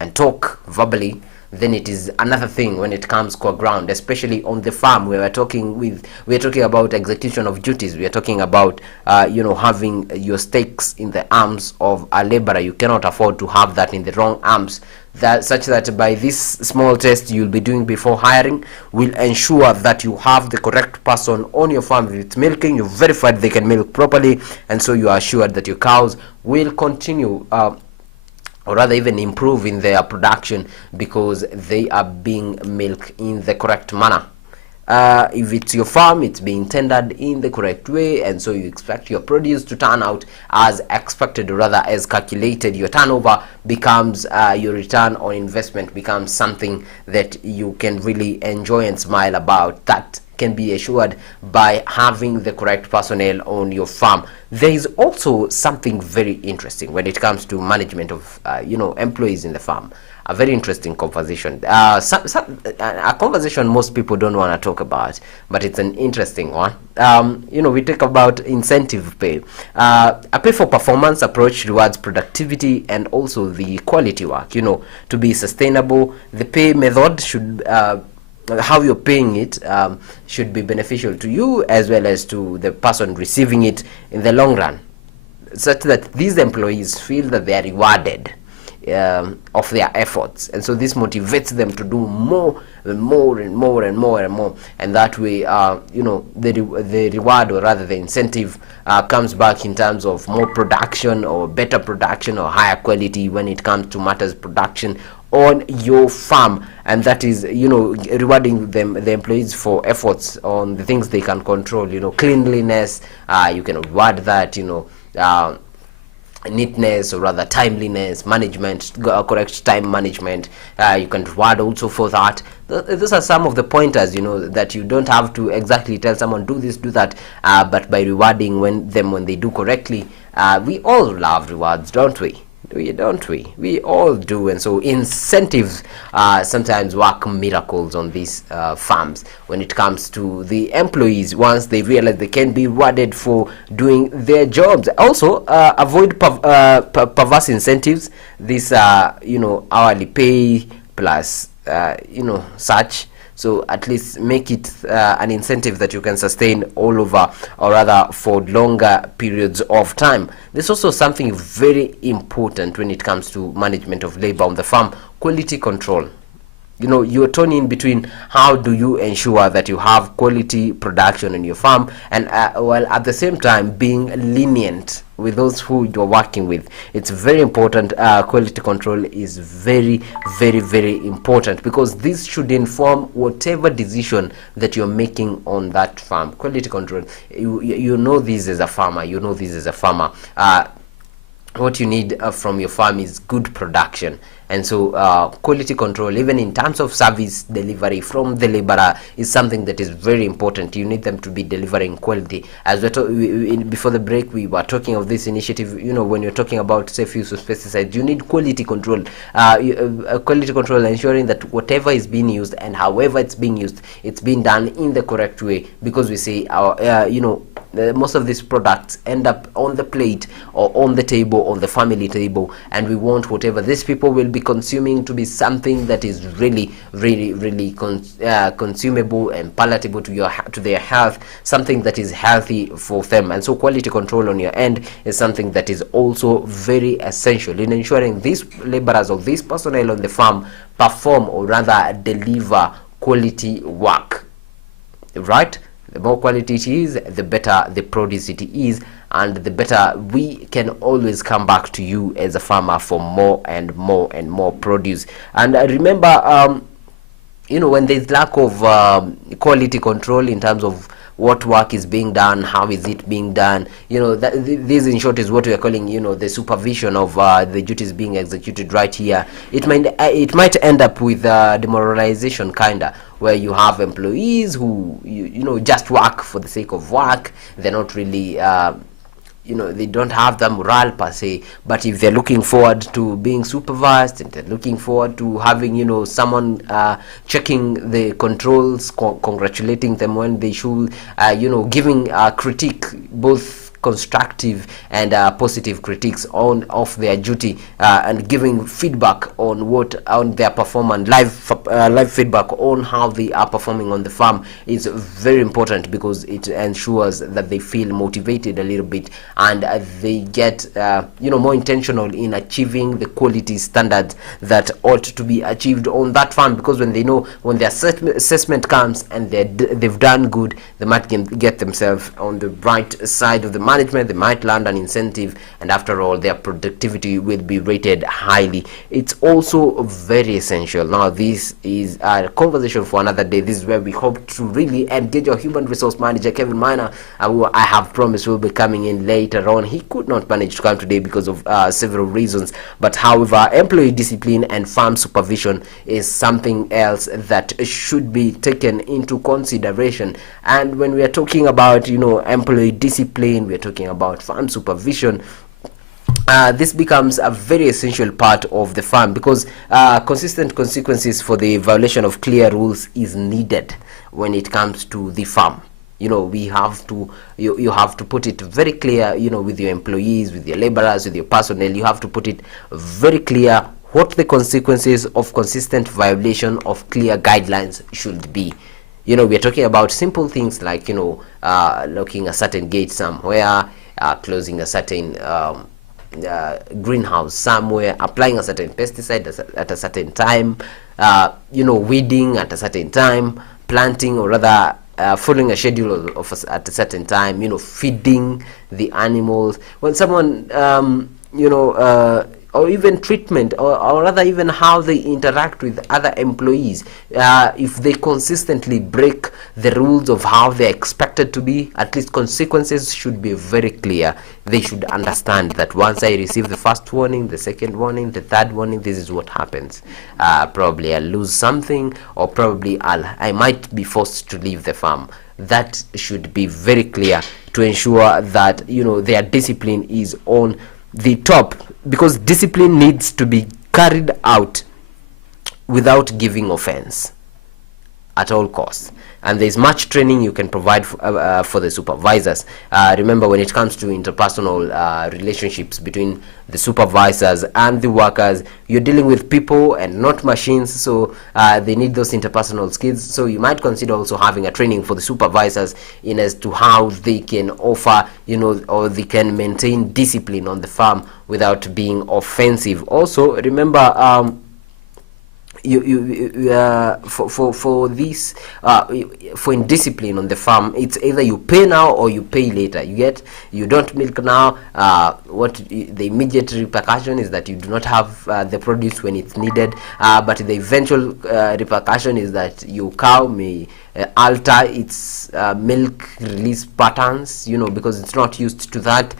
and talk verbally then it is another thing when it comes core ground, especially on the farm where we're talking about execution of duties. We are talking about having your stakes in the arms of a laborer. You cannot afford to have that in the wrong arms, that such that by this small test you'll be doing before hiring will ensure that you have the correct person on your farm. If it's milking, you've verified they can milk properly, and so you are assured that your cows will continue or rather even improve in their production because they are being milked in the correct manner. If it's your farm, it's being tendered in the correct way, and so you expect your produce to turn out as expected, or rather as calculated. Your turnover becomes your return on investment becomes something that you can really enjoy and smile about. That can be assured by having the correct personnel on your farm. There is also something very interesting when it comes to management of employees in the farm. A very interesting conversation, a conversation most people don't want to talk about, but it's an interesting one. We talk about incentive pay. A pay for performance approach rewards productivity and also the quality work. To be sustainable, the pay method should how you're paying it should be beneficial to you as well as to the person receiving it in the long run, such that these employees feel that they are rewarded of their efforts, and so this motivates them to do more and more and more and more and more, and that way the reward, or rather the incentive, comes back in terms of more production or better production or higher quality when it comes to matters production on your farm. And that is rewarding them, the employees, for efforts on the things they can control. Cleanliness, you can reward that. Neatness, or rather timeliness, management, correct time management, you can reward also for that. Those are some of the pointers that you don't have to exactly tell someone do this, do that, but by rewarding when they do correctly. We all love rewards, don't we? We all do. And so incentives sometimes work miracles on these farms when it comes to the employees, once they realize they can be rewarded for doing their jobs. Also, avoid perverse incentives. These hourly pay plus such. So at least make it an incentive that you can sustain all over, or rather for longer periods of time. There's also something very important when it comes to management of labor on the farm: quality control. You're torn in between how do you ensure that you have quality production in your farm, and while at the same time being lenient with those who you're working with. It's very important. Quality control is very, very, very important, because this should inform whatever decision that you're making on that farm. Quality control, you know this as a farmer, what you need from your farm is good production. And so quality control, even in terms of service delivery from the laborer, is something that is very important. You need them to be delivering quality. As before the break, we were talking of this initiative. When you're talking about safe use of pesticides, you need quality control. Quality control, ensuring that whatever is being used and however it's being used, it's being done in the correct way. Because we say most of these products end up on the plate or on the table, on the family table, and we want whatever these people will be consuming to be something that is really, really, really consumable and palatable to their health, something that is healthy for them. And so quality control on your end is something that is also very essential in ensuring these laborers or these personnel on the farm perform, or rather deliver, quality work, right? The more quality it is, the better the produce it is, and the better we can always come back to you as a farmer for more and more and more produce. And remember, when there's lack of quality control in terms of what work is being done, how is it being done, this in short is what we are calling the supervision of the duties being executed right here. It might end up with demoralization, kinda, where you have employees who just work for the sake of work. They're not really they don't have the morale per se, but if they're looking forward to being supervised, and they're looking forward to having someone checking the controls, congratulating them when they should, giving critique, both constructive and positive critiques of their duty, and giving feedback on their performance, live feedback on how they are performing on the farm is very important, because it ensures that they feel motivated a little bit, and they get more intentional in achieving the quality standards that ought to be achieved on that farm, because when they know when the assessment comes and they've done good, they might get themselves on the right side of the management, they might land an incentive, and after all their productivity will be rated highly. It's also very essential. Now this is a conversation for another day. This is where we hope to really engage our human resource manager Kevin Miner, who I have promised will be coming in later on. He could not manage to come today because of several reasons, but however, employee discipline and farm supervision is something else that should be taken into consideration. And when we are talking about employee discipline, we are talking about farm supervision. This becomes a very essential part of the farm, because consistent consequences for the violation of clear rules is needed when it comes to the farm. We have to, you have to put it very clear, with your employees, with your laborers, with your personnel. You have to put it very clear what the consequences of consistent violation of clear guidelines should be. We are talking about simple things like, locking a certain gate somewhere, closing a certain greenhouse somewhere, applying a certain pesticide at a certain time, weeding at a certain time, planting, or rather following a schedule at a certain time, feeding the animals. When someone or even treatment, or rather even how they interact with other employees, if they consistently break the rules of how they're expected to be, at least consequences should be very clear. They should understand that once I receive the first warning, the second warning, the third warning, this is what happens. Probably I'll lose something, or probably I might be forced to leave the farm. That should be very clear to ensure that their discipline is on the top, because discipline needs to be carried out without giving offense at all costs. And there's much training you can provide for the supervisors. Remember, when it comes to interpersonal relationships between the supervisors and the workers, you're dealing with people and not machines, so they need those interpersonal skills. So you might consider also having a training for the supervisors in as to how they can offer, or they can maintain discipline on the farm without being offensive. Also, remember, for indiscipline on the farm, it's either you pay now or you pay later. You don't milk now, what the immediate repercussion is that you do not have the produce when it's needed, but the eventual repercussion is that your cow may alter its milk release patterns, because it's not used to that.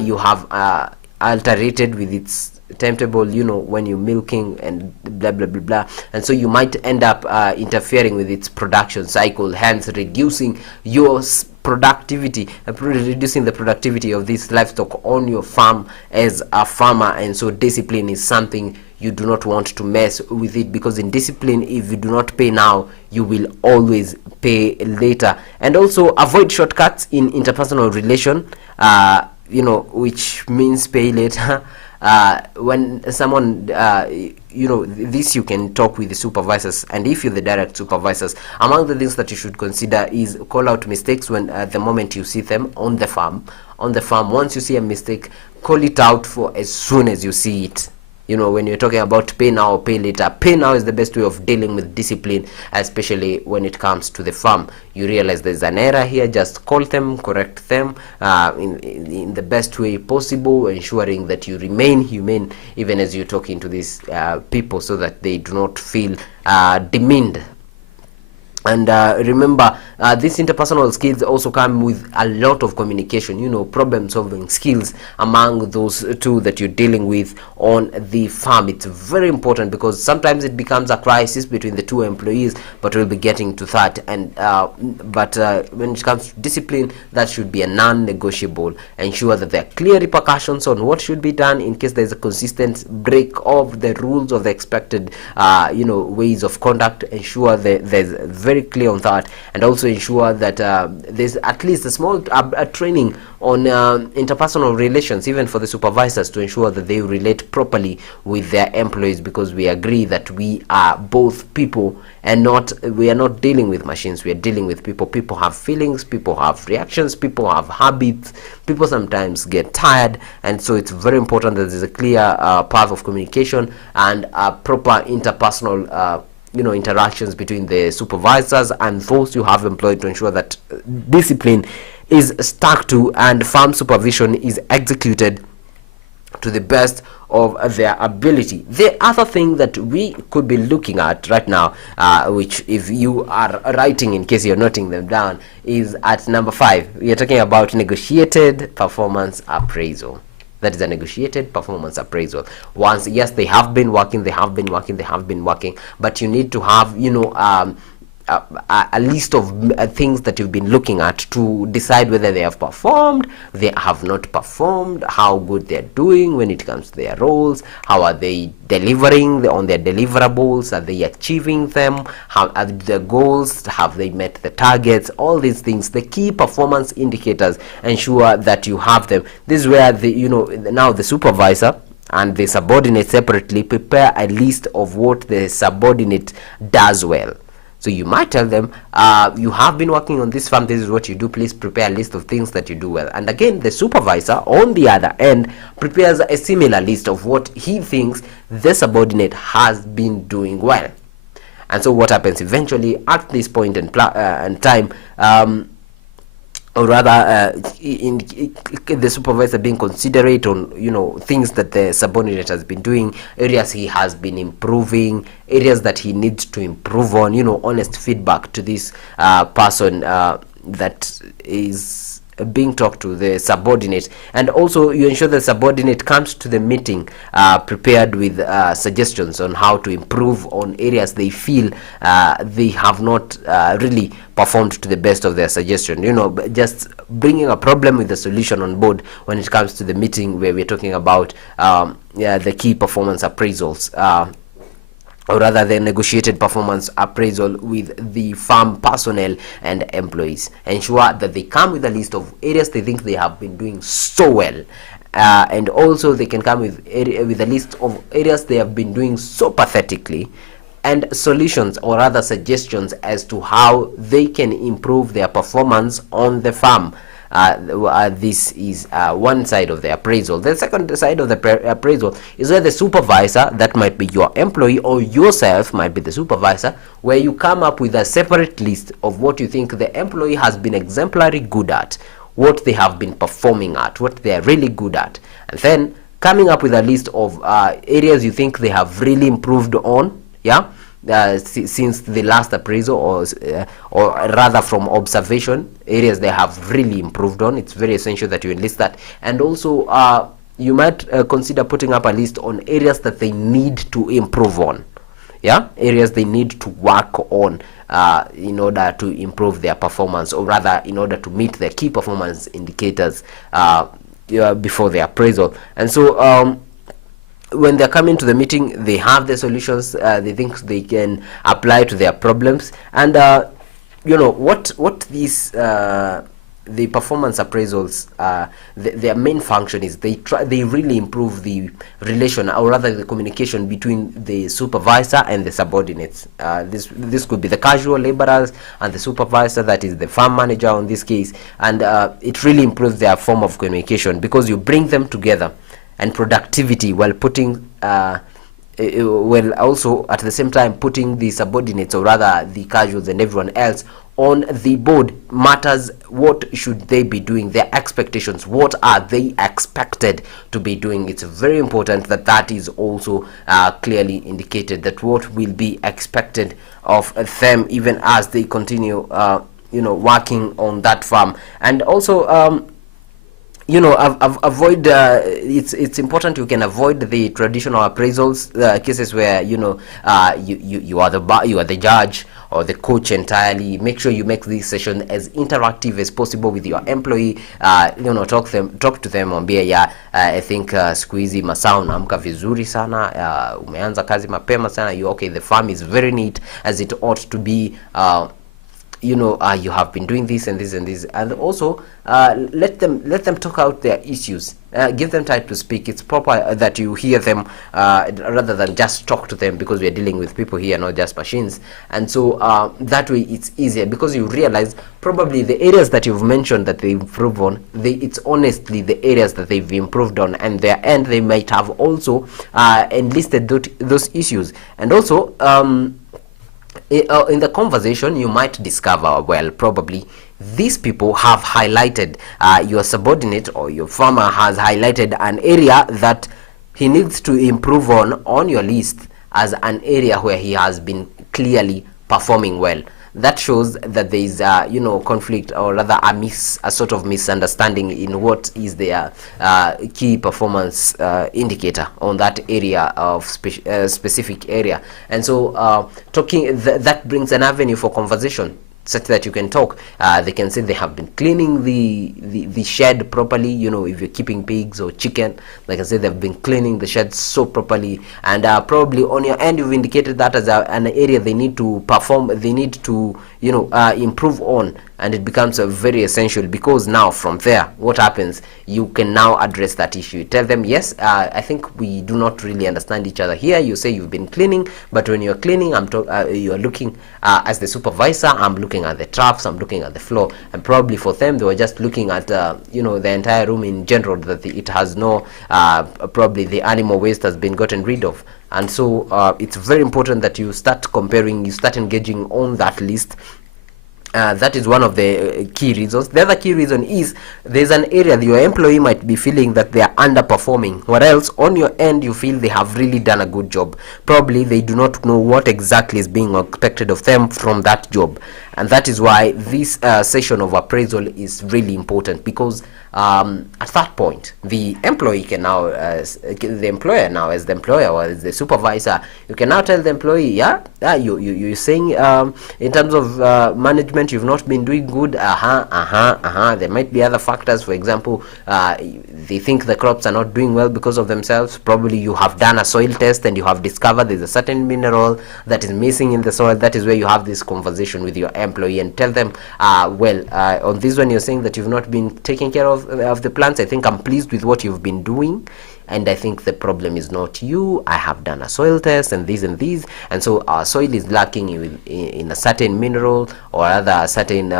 You have alterated with its timetable, when you're milking, and blah blah blah blah, and so you might end up interfering with its production cycle, hence reducing your productivity, reducing the productivity of this livestock on your farm as a farmer. And so discipline is something you do not want to mess with it, because in discipline, if you do not pay now, you will always pay later. And also avoid shortcuts in interpersonal relation, which means pay later. When someone, this you can talk with the supervisors, and if you're the direct supervisors, among the things that you should consider is call out mistakes when the moment you see them on the farm. Once you see a mistake, call it out for as soon as you see it. When you're talking about pay now or pay later, pay now is the best way of dealing with discipline, especially when it comes to the farm. You realize there's an error here, just call them, correct them in the best way possible, ensuring that you remain humane even as you're talking to these people, so that they do not feel demeaned. And remember, these interpersonal skills also come with a lot of communication, problem solving skills among those two that you're dealing with on the farm. It's very important, because sometimes it becomes a crisis between the two employees, but we'll be getting to that. And but when it comes to discipline, that should be a non-negotiable. Ensure that there are clear repercussions on what should be done in case there's a consistent break of the rules of the expected ways of conduct. Ensure that there's very very clear on that, and also ensure that there's at least a small training on interpersonal relations, even for the supervisors, to ensure that they relate properly with their employees, because we agree that we are both people and we are not dealing with machines. We are dealing with people. People have feelings, people have reactions, people have habits, people sometimes get tired, and so it's very important that there's a clear path of communication and proper interpersonal interactions between the supervisors and those you have employed, to ensure that discipline is stuck to and farm supervision is executed to the best of their ability. The other thing that we could be looking at right now, which if you are writing, in case you're noting them down, is at number 5. We are talking about negotiated performance appraisal. That is a negotiated performance appraisal. Once, yes, they have been working, but you need to have a list of things that you've been looking at to decide whether they have performed, they have not performed, how good they're doing when it comes to their roles, how are they delivering on their deliverables, are they achieving them, how are the goals, have they met the targets, all these things, the key performance indicators, ensure that you have them. This is where now the supervisor and the subordinate separately prepare a list of what the subordinate does well. So you might tell them, you have been working on this farm, this is what you do, please prepare a list of things that you do well. And again, the supervisor on the other end prepares a similar list of what he thinks the subordinate has been doing well. And so what happens eventually at this point in time, or rather in the supervisor being considerate on things that the subordinate has been doing, areas he has been improving, areas that he needs to improve on, honest feedback to this person that is being talked to, the subordinate. And also you ensure the subordinate comes to the meeting prepared with suggestions on how to improve on areas they feel they have not really performed to the best of their suggestion. Just bringing a problem with the solution on board when it comes to the meeting where we're talking about the key performance appraisals, or rather the negotiated performance appraisal with the farm personnel and employees. Ensure that they come with a list of areas they think they have been doing so well, and also they can come with a list of areas they have been doing so pathetically, and solutions or other suggestions as to how they can improve their performance on the farm. This is one side of the appraisal. The second side of the appraisal is where the supervisor, that might be your employee or yourself might be the supervisor, where you come up with a separate list of what you think the employee has been exemplary good at, what they have been performing at, what they are really good at, and then coming up with a list of areas you think they have really improved on, since the last appraisal, or rather from observation, areas they have really improved on. It's very essential that you enlist that. And also you might consider putting up a list on areas that they need to improve on, areas they need to work on in order to improve their performance, or rather in order to meet their key performance indicators before the appraisal. And so when they're coming to the meeting, they have the solutions they think they can apply to their problems. And what these the performance appraisals, their main function is they really improve the relation, or rather the communication between the supervisor and the subordinates. This could be the casual laborers and the supervisor, that is the farm manager in this case, and it really improves their form of communication, because you bring them together, and productivity, while putting also at the same time putting the subordinates, or rather the casuals and everyone else, on the board matters. What should they be doing, their expectations, what are they expected to be doing? It's very important that that is also clearly indicated, that what will be expected of them even as they continue working on that farm. And also avoid it's important you can avoid the traditional appraisals, cases where you are the judge or the coach entirely. Make sure you make this session as interactive as possible with your employee. Talk to them, ambia I think siku hizi masaa unaamka vizuri sana, umeanza kazi mapema sana, okay, the farm is very neat as it ought to be, you have been doing this and this and this, and also let them talk out their issues. Give them time to speak. It's proper that you hear them rather than just talk to them, because we are dealing with people here, not just machines. And so that way it's easier, because you realize probably the areas that you've mentioned that they improve on, it's honestly the areas that they've improved on, and their end they might have also enlisted those issues. And also in the conversation you might discover, well, probably these people have highlighted, your subordinate or your farmer has highlighted an area that he needs to improve on your list as an area where he has been clearly performing well. That shows that there is conflict, or rather a sort of misunderstanding in what is their key performance indicator on that area of specific area. And so that brings an avenue for conversation, such that you can talk. They can say they have been cleaning the shed properly. If you're keeping pigs or chicken, like I said, they've been cleaning the shed so properly, and probably on your end you've indicated that as an area they need to perform, they need to improve on. And it becomes very essential, because now from there what happens, you can now address that issue. You tell them, yes, I think we do not really understand each other here. You say you've been cleaning, but when you're cleaning, you're looking as the supervisor, I'm looking at the troughs, I'm looking at the floor. And probably for them, they were just looking at the entire room in general, that it has no probably the animal waste has been gotten rid of. And so it's very important that you start comparing, you start engaging on that list. That is one of the key reasons. The other key reason is there's an area that your employee might be feeling that they are underperforming, or else on your end you feel they have really done a good job. Probably they do not know what exactly is being expected of them from that job. And that is why this session of appraisal is really important, because at that point the employee can now, the employer now, as the employer or as the supervisor, you can now tell the employee, you're saying in terms of management you've not been doing good. There might be other factors. For example, they think the crops are not doing well because of themselves. Probably you have done a soil test and you have discovered there's a certain mineral that is missing in the soil. That is where you have this conversation with your employee and tell them, on this one you're saying that you've not been taking care of the plants. I think I'm pleased with what you've been doing, and I think the problem is not you. I have done a soil test and these and these, and so our soil is lacking in a certain mineral or other certain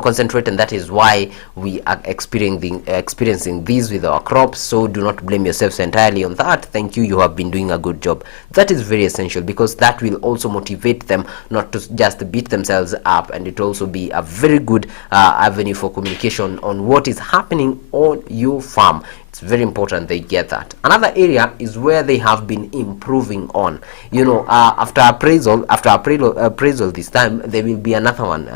concentrate, and that is why we are experiencing these with our crops. So do not blame yourselves entirely on that. Thank you, you have been doing a good job. That is very essential, because that will also motivate them not to just beat themselves up, and it will also be a very good avenue for communication on what is happening on your farm. It's very important they get that. Another area is where they have been improving on. After appraisal this time, there will be another one.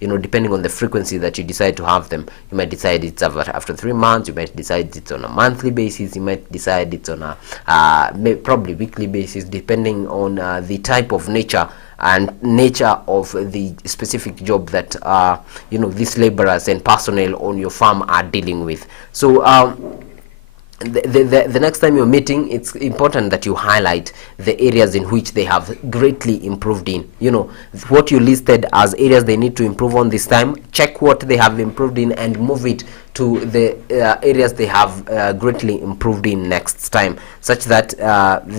Depending on the frequency that you decide to have them. You might decide it's after 3 months. You might decide it's on a monthly basis. You might decide it's on a probably weekly basis, depending on the type of nature of the specific job that these laborers and personnel on your farm are dealing with. So the next time you're meeting, it's important that you highlight the areas in which they have greatly improved in. What you listed as areas they need to improve on this time, check what they have improved in and move it to the areas they have greatly improved in next time, such that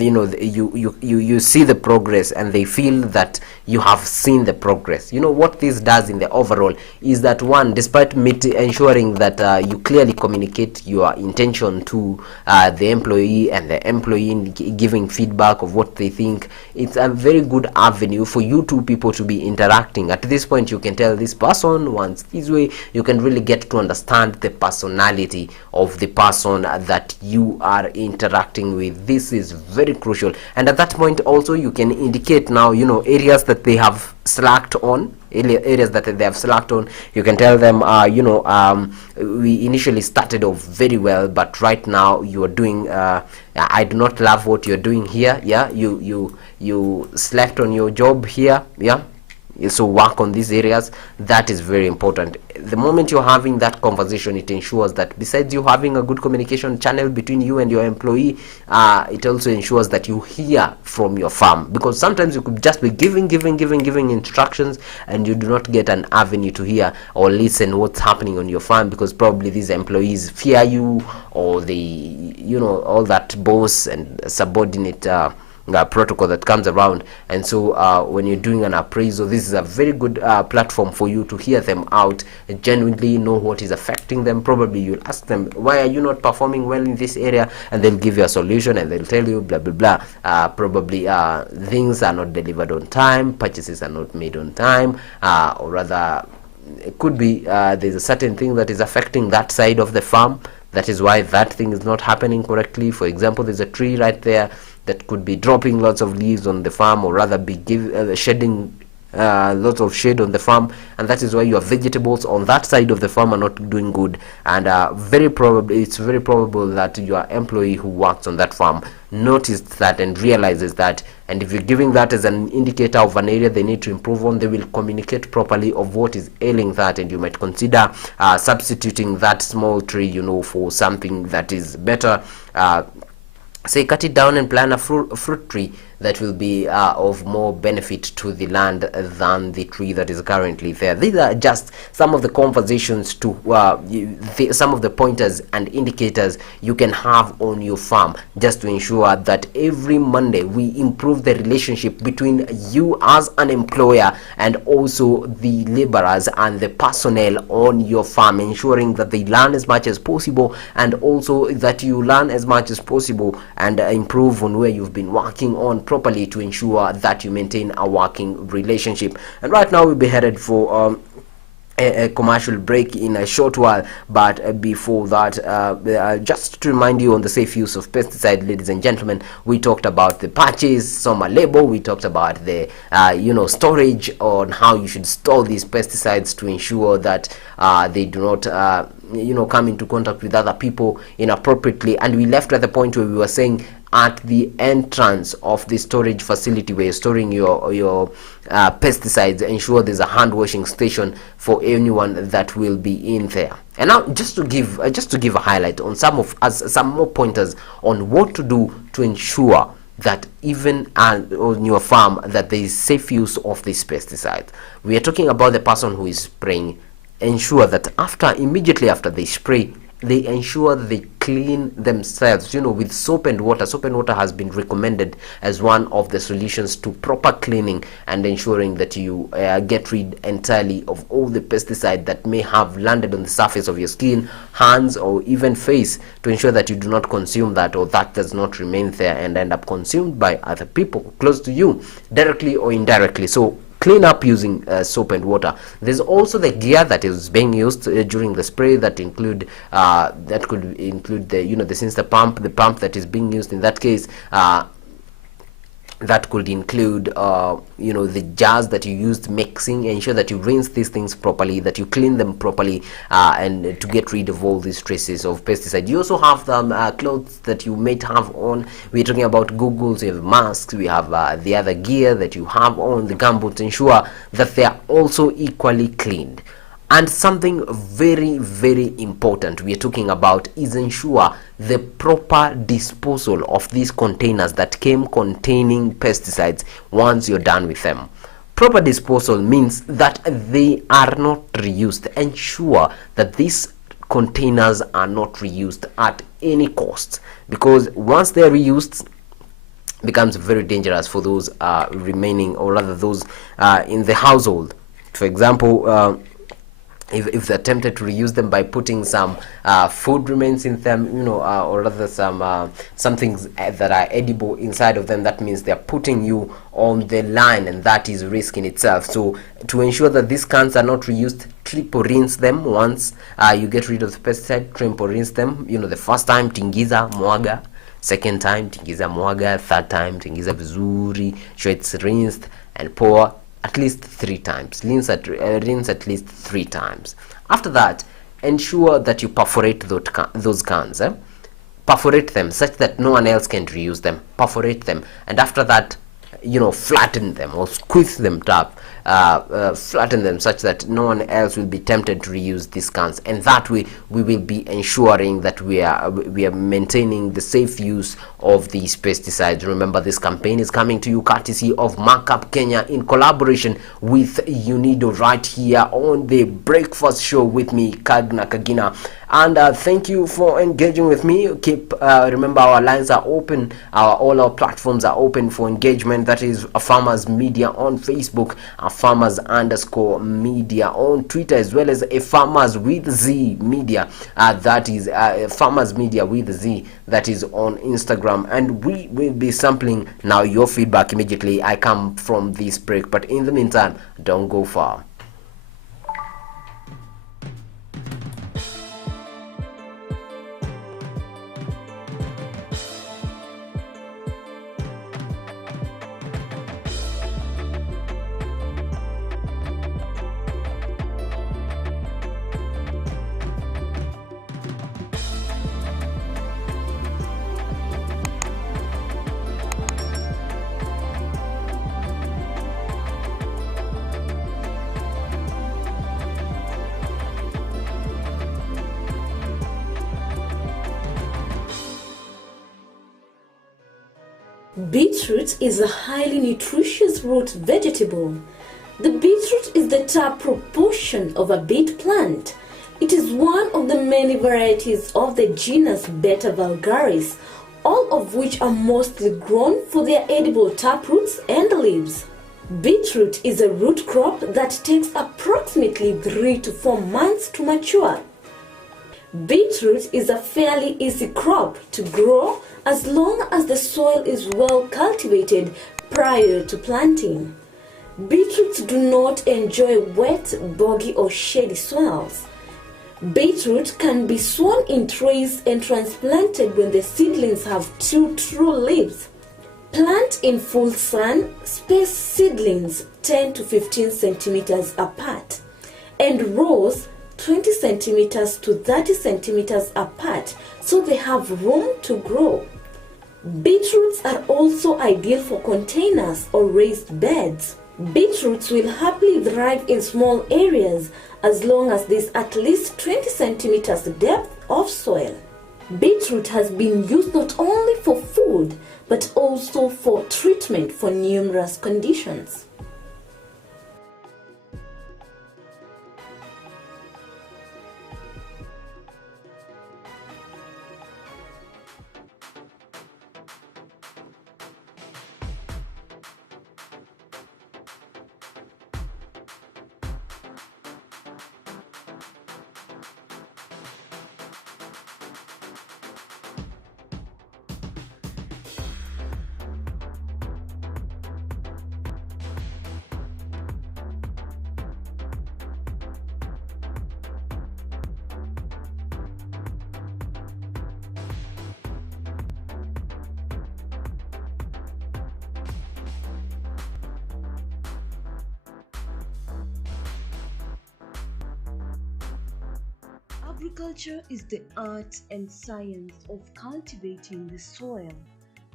you see the progress and they feel that you have seen the progress. What this does in the overall is that, one, despite ensuring that you clearly communicate your intention to the employee, and the employee giving feedback of what they think, it's a very good avenue for you two people to be interacting. At this point, you can tell this person wants this way. You can really get to understand the personality of the person that you are interacting with. This is very crucial, and at that point also you can indicate now areas that they have slacked on. Areas that they have slacked on, you can tell them, we initially started off very well, but right now you are doing, I do not love what you're doing here. You slept on your job here. so work on these areas. That is very important. The moment you're having that conversation, it ensures that besides you having a good communication channel between you and your employee, it also ensures that you hear from your farm, because sometimes you could just be giving instructions and you do not get an avenue to hear or listen what's happening on your farm, because probably these employees fear you, or they, all that boss and subordinate protocol that comes around. And so when you're doing an appraisal, this is a very good platform for you to hear them out and genuinely know what is affecting them. Probably you'll ask them, why are you not performing well in this area, and they'll give you a solution and they'll tell you blah blah blah. Probably things are not delivered on time, purchases are not made on time, or rather it could be there's a certain thing that is affecting that side of the farm. That is why that thing is not happening correctly. For example, there's a tree right there that could be dropping lots of leaves on the farm, or rather be shedding lots of shade on the farm, and that is why your vegetables on that side of the farm are not doing good. And it's very probable that your employee who works on that farm noticed that and realizes that, and if you're giving that as an indicator of an area they need to improve on, they will communicate properly of what is ailing that, and you might consider substituting that small tree, for something that is better. Say cut it down and plant a fruit tree that will be of more benefit to the land than the tree that is currently there. These are just some of the conversations to some of the pointers and indicators you can have on your farm, just to ensure that every Monday we improve the relationship between you as an employer and also the laborers and the personnel on your farm, ensuring that they learn as much as possible, and also that you learn as much as possible and improve on where you've been working on properly, to ensure that you maintain a working relationship. And right now we'll be headed for a commercial break in a short while, but before that, just to remind you on the safe use of pesticide, ladies and gentlemen, we talked about the purchase, summer label, we talked about the storage, on how you should store these pesticides to ensure that they do not come into contact with other people inappropriately. And we left at the point where we were saying at the entrance of the storage facility where you're storing your pesticides, ensure there's a hand washing station for anyone that will be in there. And now just to give a highlight on some more pointers on what to do to ensure that even on your farm that there is safe use of these pesticides. We are talking about the person who is spraying. Ensure that immediately after they spray, they ensure they clean themselves, with soap and water. Soap and water has been recommended as one of the solutions to proper cleaning and ensuring that you get rid entirely of all the pesticide that may have landed on the surface of your skin, hands, or even face, to ensure that you do not consume that, or that does not remain there and end up consumed by other people close to you, directly or indirectly. So clean up using soap and water. There's also the gear that is being used during the spray that could include the sensor pump, the pump that is being used in that case. That could include the jars that you used mixing. Ensure that you rinse these things properly, that you clean them properly, and to get rid of all these traces of pesticide. You also have the clothes that you might have on. We're talking about goggles, we have masks, we have the other gear that you have on, the gumboots. Ensure that they are also equally cleaned. And something very, very important we are talking about is ensure the proper disposal of these containers that came containing pesticides once you're done with them. Proper disposal means that they are not reused. Ensure that these containers are not reused at any cost, because once they're reused, it becomes very dangerous for those remaining, or rather those in the household. For example, if they're tempted to reuse them by putting some food remains in them, or rather some things that are edible inside of them, that means they're putting you on the line, and that is risk in itself. So to ensure that these cans are not reused, triple rinse them once you get rid of the pesticide. Triple rinse them. The first time tingiza mwaga, second time tingiza mwaga, third time tingiza vizuri, sure it's rinsed, and pour at least 3 times. Rinse at least 3 times. After that, ensure that you perforate those cans. Perforate them such that no one else can reuse them. Perforate them, and after that, flatten them or squeeze them up, flatten them such that no one else will be tempted to reuse these cans, and that way we will be ensuring that we are maintaining the safe use of these pesticides. Remember, this campaign is coming to you courtesy of Markup Kenya in collaboration with UNIDO right here on the Breakfast Show with me, Kagna Kagina. And thank you for engaging with me. Remember, our lines are open, all our platforms are open for engagement. That is Farmers Media on Facebook, Farmers_Media on Twitter, as well as a Farmers with Z Media, that is Farmers Media with Z, that is on Instagram. And we will be sampling now your feedback immediately I come from this break, but in the meantime, don't go far. Beetroot is a highly nutritious root vegetable. The beetroot is the top proportion of a beet plant. It is one of the many varieties of the genus Beta vulgaris, all of which are mostly grown for their edible taproots and leaves. Beetroot is a root crop that takes approximately 3 to 4 months to mature. Beetroot is a fairly easy crop to grow as long as the soil is well cultivated prior to planting. Beetroots do not enjoy wet, boggy or shady soils. Beetroot can be sown in trays and transplanted when the seedlings have 2 true leaves. Plant in full sun, space seedlings 10 to 15 centimeters apart, and rows 20 centimeters to 30 centimeters apart so they have room to grow. Beetroots are also ideal for containers or raised beds. Beetroots will happily thrive in small areas as long as there is at least 20 centimeters depth of soil. Beetroot has been used not only for food but also for treatment for numerous conditions. Agriculture is the art and science of cultivating the soil,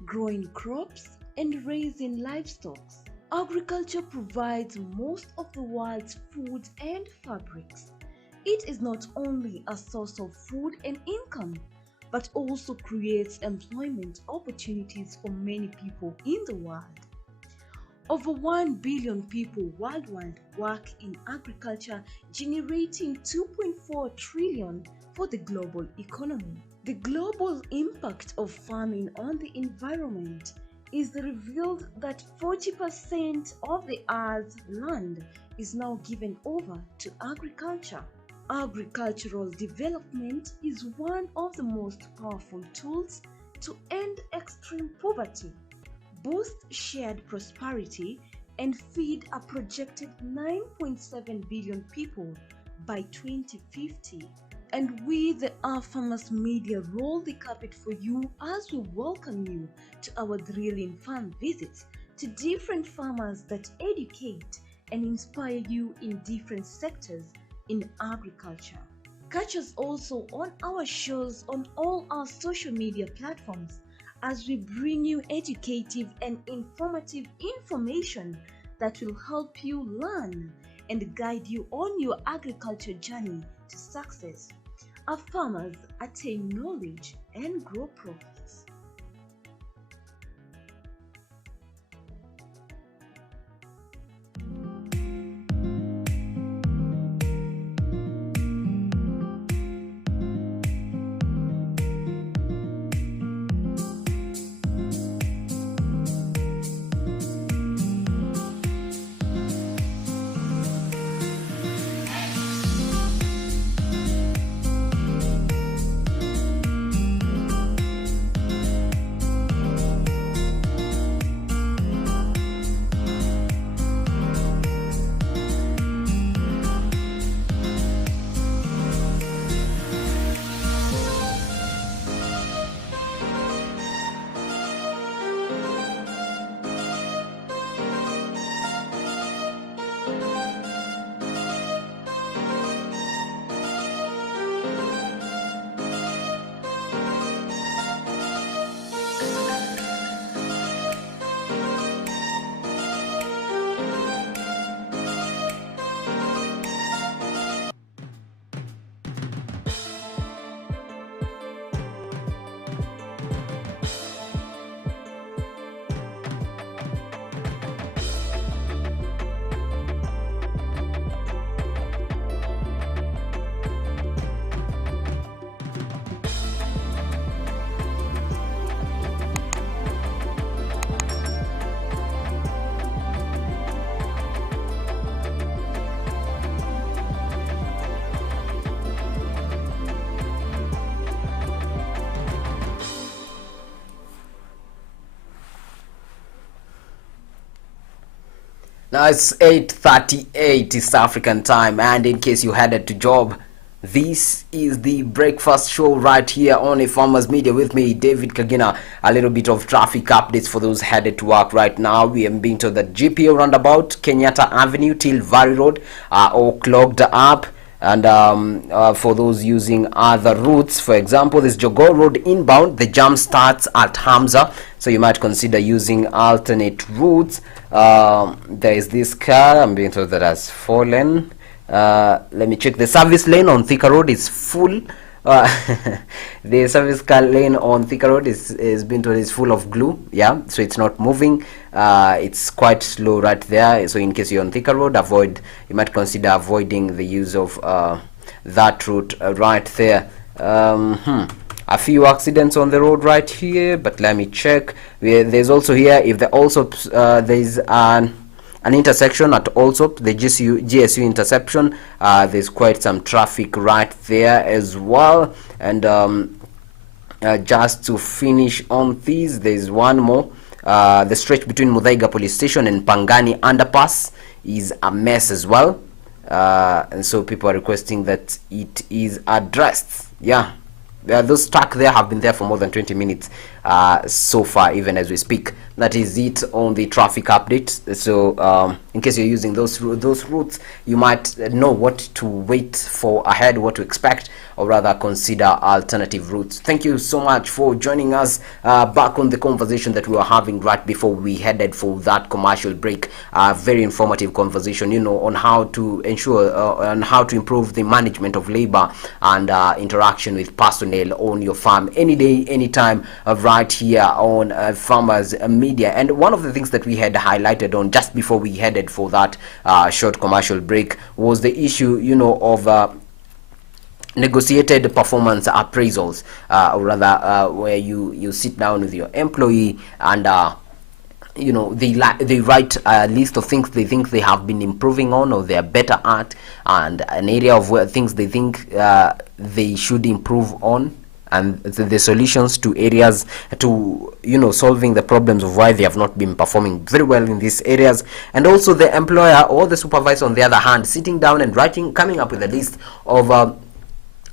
growing crops, and raising livestock. Agriculture provides most of the world's food and fabrics. It is not only a source of food and income, but also creates employment opportunities for many people in the world. Over 1 billion people worldwide work in agriculture, generating 2.4 trillion for the global economy. The global impact of farming on the environment is revealed that 40% of the Earth's land is now given over to agriculture. Agricultural development is one of the most powerful tools to end extreme poverty, boost shared prosperity, and feed a projected 9.7 billion people by 2050. And we, the Our Farmers Media, roll the carpet for you as we welcome you to our thrilling farm visits to different farmers that educate and inspire you in different sectors in agriculture. Catch us also on our shows on all our social media platforms as we bring you educative and informative information that will help you learn and guide you on your agriculture journey to success. Our farmers attain knowledge and grow profits. Now it's 8:38 East African time, and in case you headed to job, this is the breakfast show right here on a Farmers Media with me, David Kagina. A little bit of traffic updates for those headed to work right now. We are being told that GPO roundabout, Kenyatta Avenue till Valley Road are all clogged up. And for those using other routes, for example, this Jogoo Road inbound, the jam starts at Hamza, so you might consider using alternate routes. There is this car, I'm being told that has fallen. Let me check. The service lane on Thika Road is full. The service car lane on Thika Road is being told is full of glue. Yeah, so it's not moving. It's quite slow right there. So in case you're on Thika Road, you might consider avoiding the use of that route right there. A few accidents on the road right here, but let me check. There's also here, if there's an intersection at Allsop, the GSU intersection, there's quite some traffic right there as well. And just to finish on these, there's one more. The stretch between Muthaiga police station and Pangani underpass is a mess as well, and so people are requesting that it is addressed. Yeah, those stuck there have been there for more than 20 minutes so far, even as we speak. That is it on the traffic update. So in case you're using those routes, you might know what to wait for ahead, what to expect, or rather consider alternative routes. Thank you so much for joining us back on the conversation that we were having right before we headed for that commercial break. Very informative conversation, on how to ensure and how to improve the management of labor and interaction with personnel on your farm any day, anytime, right here on Farmers Media. And one of the things that we had highlighted on just before we headed for that short commercial break was the issue, of negotiated performance appraisals, or rather where you sit down with your employee and they write a list of things they think they have been improving on or they are better at, and an area of where things they think they should improve on, and the solutions to areas to solving the problems of why they have not been performing very well in these areas. And also the employer or the supervisor, on the other hand, sitting down and coming up with a list of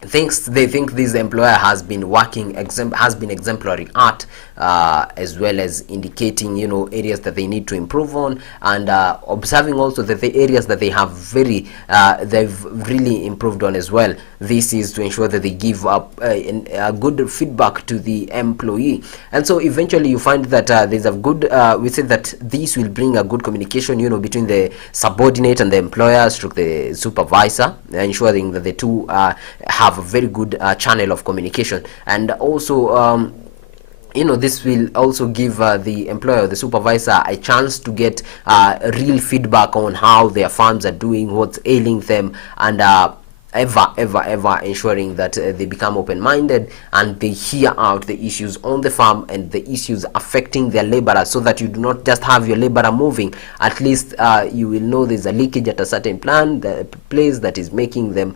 they think this employer has been working has been exemplary at, as well as indicating, you know, areas that they need to improve on, and observing also that the areas that they have they've really improved on as well. This is to ensure that they give up a good feedback to the employee, and so eventually you find that there's a good we say that this will bring a good communication, you know, between the subordinate and the employer through the supervisor, ensuring that the two have a very good channel of communication. And also you know, this will also give the employer, the supervisor, a chance to get real feedback on how their farms are doing, what's ailing them, and ever ensuring that they become open-minded and they hear out the issues on the farm and the issues affecting their laborers, so that you do not just have your laborer moving. At least you will know there's a leakage at a certain place that is making them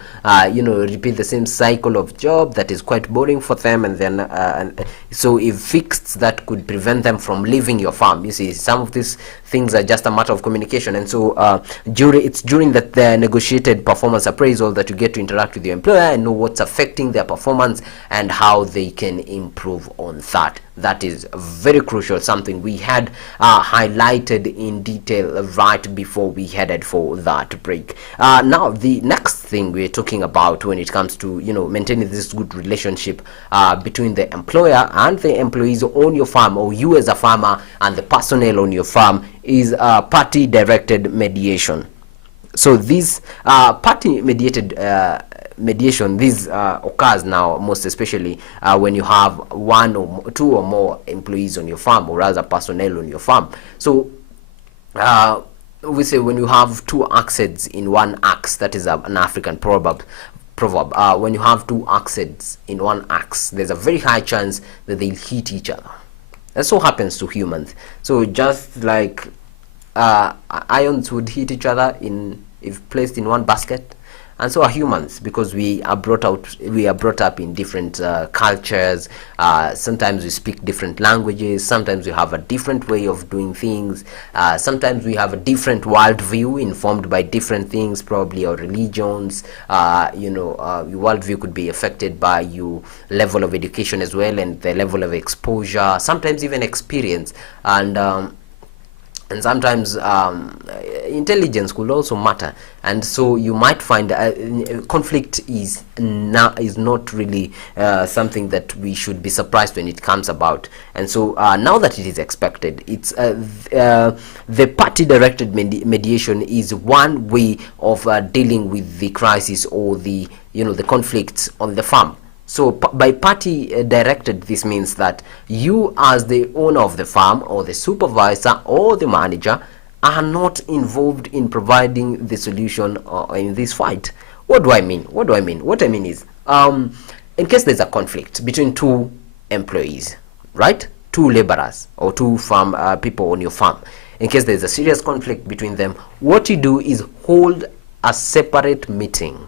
you know, repeat the same cycle of job that is quite boring for them, and then so if fixed, that could prevent them from leaving your farm. You see, some of these things are just a matter of communication, and so it's during that the negotiated performance appraisal that you get to interact with your employer and know what's affecting their performance and how they can improve on that. That is very crucial, something we had highlighted in detail right before we headed for that break. Now the next thing we're talking about when it comes to, you know, maintaining this good relationship between the employer and the employees on your farm, or you as a farmer and the personnel on your farm, is party directed mediation. So this party mediated mediation, this occurs now most especially when you have one or two or more employees on your farm, or rather personnel on your farm. So we say when you have two axes in one axe, that is an African proverb. When you have two axes in one axe, there's a very high chance that they'll hit each other. That so happens to humans. So just like ions would hit each other if placed in one basket, and so are humans, because we are brought up in different cultures. Sometimes we speak different languages, sometimes we have a different way of doing things, sometimes we have a different worldview informed by different things, probably our religions. You know, your worldview could be affected by your level of education as well, and the level of exposure, sometimes even experience, and sometimes intelligence could also matter. And so you might find conflict is not really something that we should be surprised when it comes about. And so now that it is expected, it's the party directed mediation is one way of dealing with the crisis, or the, you know, the conflicts on the farm. So by party directed, this means that you as the owner of the farm, or the supervisor, or the manager, are not involved in providing the solution in this fight. What do I mean? What I mean is, in case there's a conflict between two employees, right? Two laborers or two farm people on your farm. In case there's a serious conflict between them, what you do is hold a separate meeting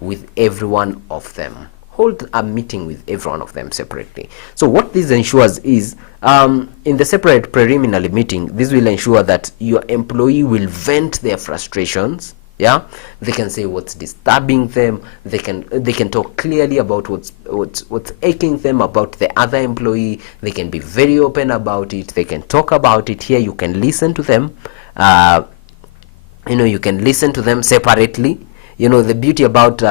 with every one of them. Hold a meeting with every one of them separately. So what this ensures is, in the separate preliminary meeting, this will ensure that your employee will vent their frustrations. Yeah, they can say what's disturbing them. They can talk clearly about what's aching them about the other employee. They can be very open about it. They can talk about it. Here you can listen to them. You know, you can listen to them separately. You know, the beauty about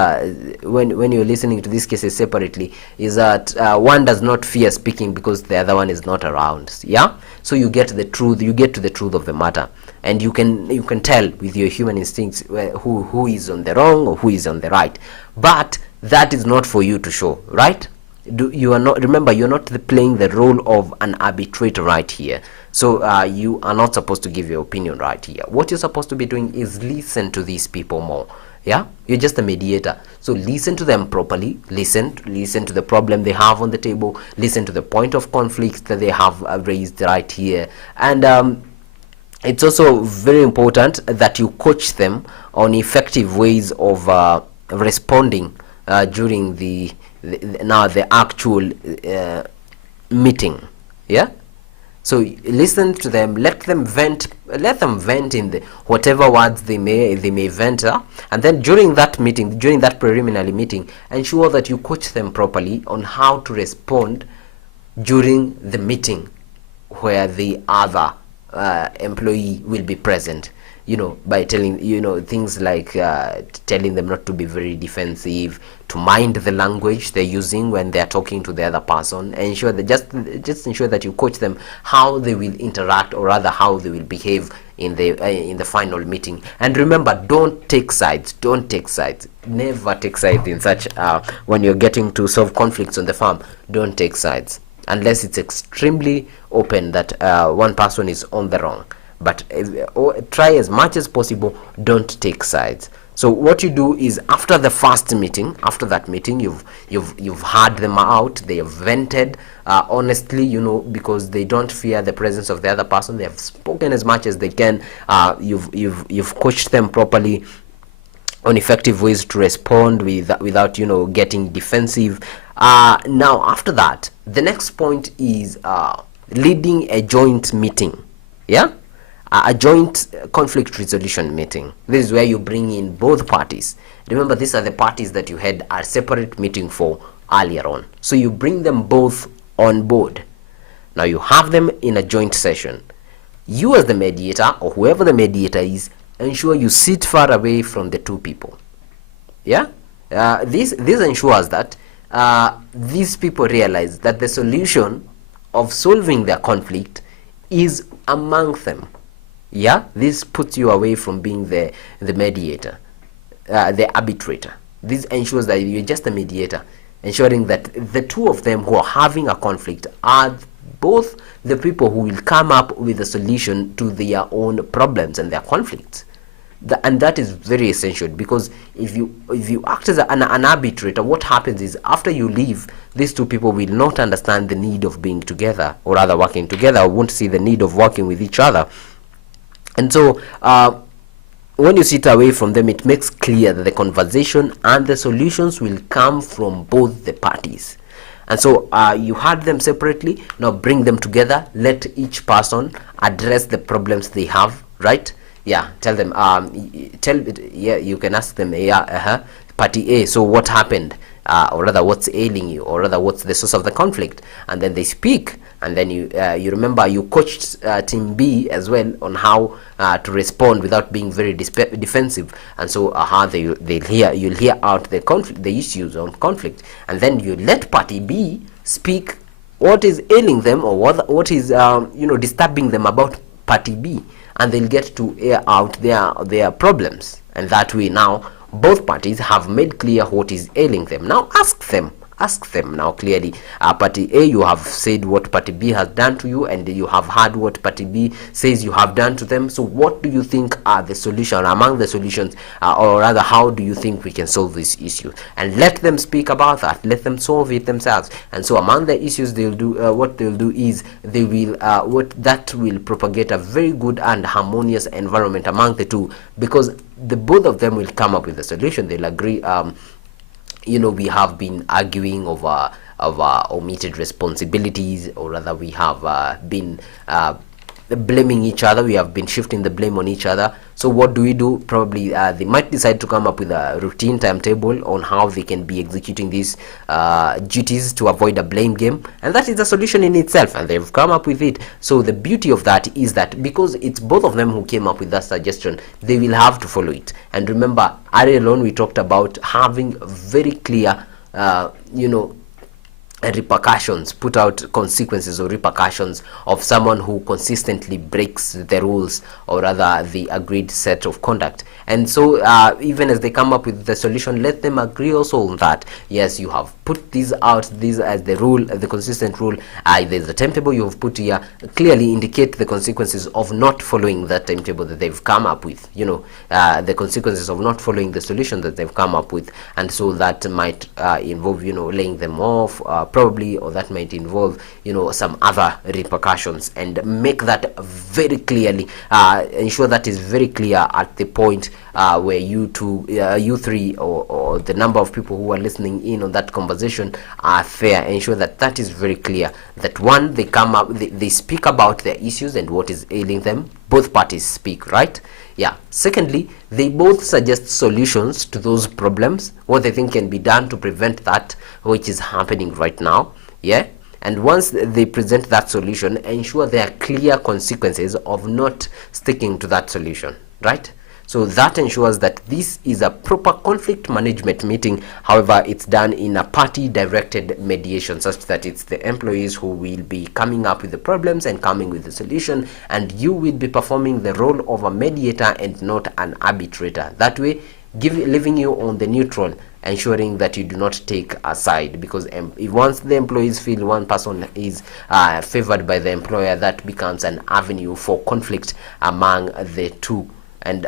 when you're listening to these cases separately is that one does not fear speaking because the other one is not around. Yeah, so you get the truth. You get to the truth of the matter, and you can tell with your human instincts who is on the wrong or who is on the right. But that is not for you to show, right? You are not. Remember, you're not playing the role of an arbitrator right here. So you are not supposed to give your opinion right here. What you're supposed to be doing is listen to these people more. Yeah, you're just a mediator. So listen to them properly. Listen to the problem they have on the table. Listen to the point of conflict that they have raised right here. And it's also very important that you coach them on effective ways of responding during the actual meeting. Yeah. So listen to them, let them vent in the whatever words they may vent, and then during that meeting, during that preliminary meeting, ensure that you coach them properly on how to respond during the meeting where the other employee will be present, by telling, things like telling them not to be very defensive, to mind the language they're using when they're talking to the other person. Ensure that just ensure that you coach them how they will interact, or rather how they will behave in the final meeting. And remember, don't take sides. Never take sides in such when you're getting to solve conflicts on the farm. Don't take sides unless it's extremely open that one person is on the wrong. But try as much as possible, don't take sides. So what you do is, after the first meeting, after that meeting, you've heard them out, they have vented honestly, because they don't fear the presence of the other person. They have spoken as much as they can. You've coached them properly on effective ways to respond without getting defensive. Now after that, the next point is leading a joint meeting. A joint conflict resolution meeting. This is where you bring in both parties. Remember, these are the parties that you had a separate meeting for earlier on. So you bring them both on board. Now you have them in a joint session. You, as the mediator, or whoever the mediator is, ensure you sit far away from the two people. This ensures that these people realize that the solution of solving their conflict is among them. This puts you away from being the mediator, the arbitrator. This ensures that you're just a mediator, ensuring that the two of them who are having a conflict are both the people who will come up with a solution to their own problems and their conflicts. And that is very essential, because if you act as an arbitrator, what happens is, after you leave, these two people will not understand the need of being together, or rather working together, or won't see the need of working with each other. And so when you sit away from them, it makes clear that the conversation and the solutions will come from both the parties. And so you had them separately, now bring them together, let each person address the problems they have, right? Tell them, you can ask them, party A, so what happened? Or rather, what's ailing you, or rather, what's the source of the conflict? And then they speak, and then you remember you coached team B as well on how to respond without being very defensive. And so you'll hear out the issues on conflict, and then you let party B speak what is ailing them, or what is disturbing them about party B, and they'll get to air out their problems. And that way, now both parties have made clear what is ailing them. Now ask them now clearly, party A, you have said what party B has done to you, and you have heard what party B says you have done to them. So what do you think are the solution, among the solutions, or rather, how do you think we can solve this issue? And let them speak about that, let them solve it themselves. And so among the issues, they'll do what they'll do is they will that will propagate a very good and harmonious environment among the two, because the both of them will come up with a solution. They'll agree, we have been arguing over omitted responsibilities, or rather, we have been blaming each other. We have been shifting the blame on each other. So what do we do? Probably they might decide to come up with a routine timetable on how they can be executing these duties to avoid a blame game, and that is a solution in itself, and they've come up with it. So the beauty of that is that because it's both of them who came up with that suggestion, they will have to follow it. And remember, earlier on we talked about having very clear repercussions, put out consequences or repercussions of someone who consistently breaks the rules, or rather the agreed set of conduct. And so even as they come up with the solution, let them agree also on that. Yes, you have put these out, these as the rule, the consistent rule. There's a timetable you have put here, clearly indicate the consequences of not following that timetable that they've come up with, the consequences of not following the solution that they've come up with. And so that might involve laying them off, probably, or that might involve some other repercussions, and make that very clearly, ensure that is very clear at the point where you two, you three, or the number of people who are listening in on that conversation are fair. Ensure that that is very clear, that one, they come up, they speak about their issues and what is ailing them. Both parties speak, right? Yeah. Secondly, they both suggest solutions to those problems, what they think can be done to prevent that which is happening right now. Yeah. And once they present that solution, ensure there are clear consequences of not sticking to that solution, right? So that ensures that this is a proper conflict management meeting. However, it's done in a party-directed mediation, such that it's the employees who will be coming up with the problems and coming with the solution, and you will be performing the role of a mediator and not an arbitrator. That way, leaving you on the neutral, ensuring that you do not take a side, because if once the employees feel one person is favored by the employer, that becomes an avenue for conflict among the two, and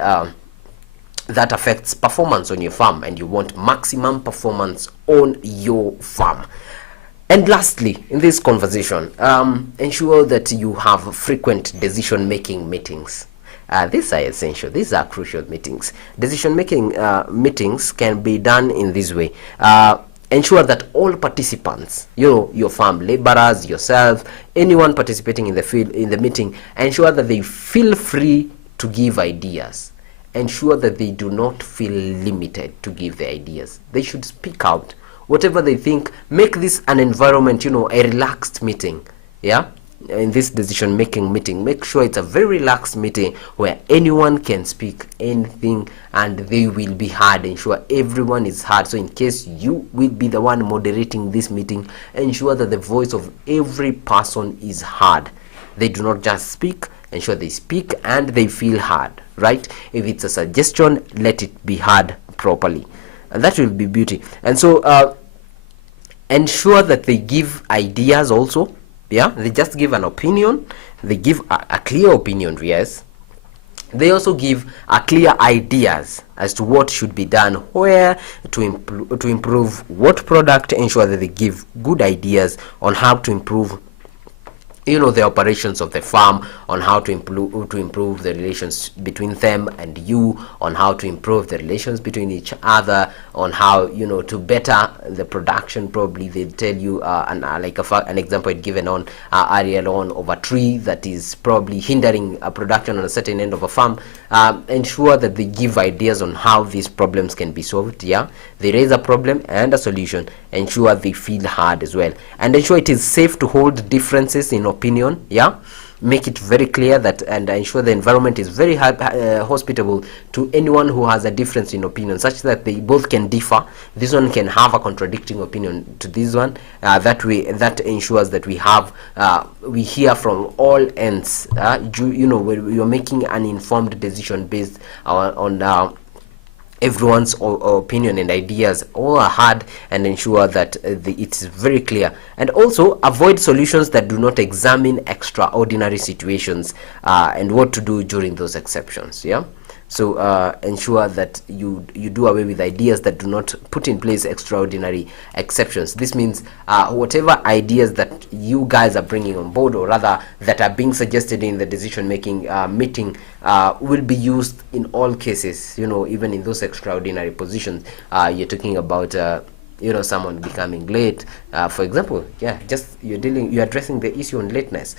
that affects performance on your farm, and you want maximum performance on your farm. And lastly, in this conversation, ensure that you have frequent decision-making meetings. These are essential. These are crucial meetings. Decision-making meetings can be done in this way. Ensure that all participants, your farm laborers, yourself, anyone participating in the field, in the meeting, ensure that they feel free to give ideas. Ensure that they do not feel limited to give their ideas. They should speak out whatever they think. Make this an environment, a relaxed meeting. Yeah, in this decision making meeting, make sure it's a very relaxed meeting where anyone can speak anything and they will be heard. Ensure everyone is heard. So in case you will be the one moderating this meeting, ensure that the voice of every person is heard. They do not just speak. Ensure they speak and they feel heard, right? If it's a suggestion, let it be heard properly, and that will be beauty. And so ensure that they give ideas also. Yeah, they just give an opinion. They give a clear opinion. Yes, they also give a clear ideas as to what should be done, where to improve what product. Ensure that they give good ideas on how to improve the operations of the farm, on how to improve the relations between them and you, on how to improve the relations between each other, on how to better the production. Probably they tell you an example I'd given on earlier on of a tree that is probably hindering a production on a certain end of a farm. Ensure that they give ideas on how these problems can be solved. Yeah, they raise a problem and a solution. Ensure they feel heard as well, and ensure it is safe to hold differences in opinion. Yeah, make it very clear that, and ensure the environment is very hospitable to anyone who has a difference in opinion, such that they both can differ. This one can have a contradicting opinion to this one. That ensures that we hear from all ends. You're making an informed decision based on everyone's opinion and ideas all are heard, and ensure that it's very clear. And also avoid solutions that do not examine extraordinary situations and what to do during those exceptions. Yeah, so ensure that you do away with ideas that do not put in place extraordinary exceptions. This means whatever ideas that you guys are bringing on board, or rather that are being suggested in the decision making meeting, will be used in all cases, even in those extraordinary positions. You're talking about someone becoming late, for example. Yeah, just you're addressing the issue on lateness.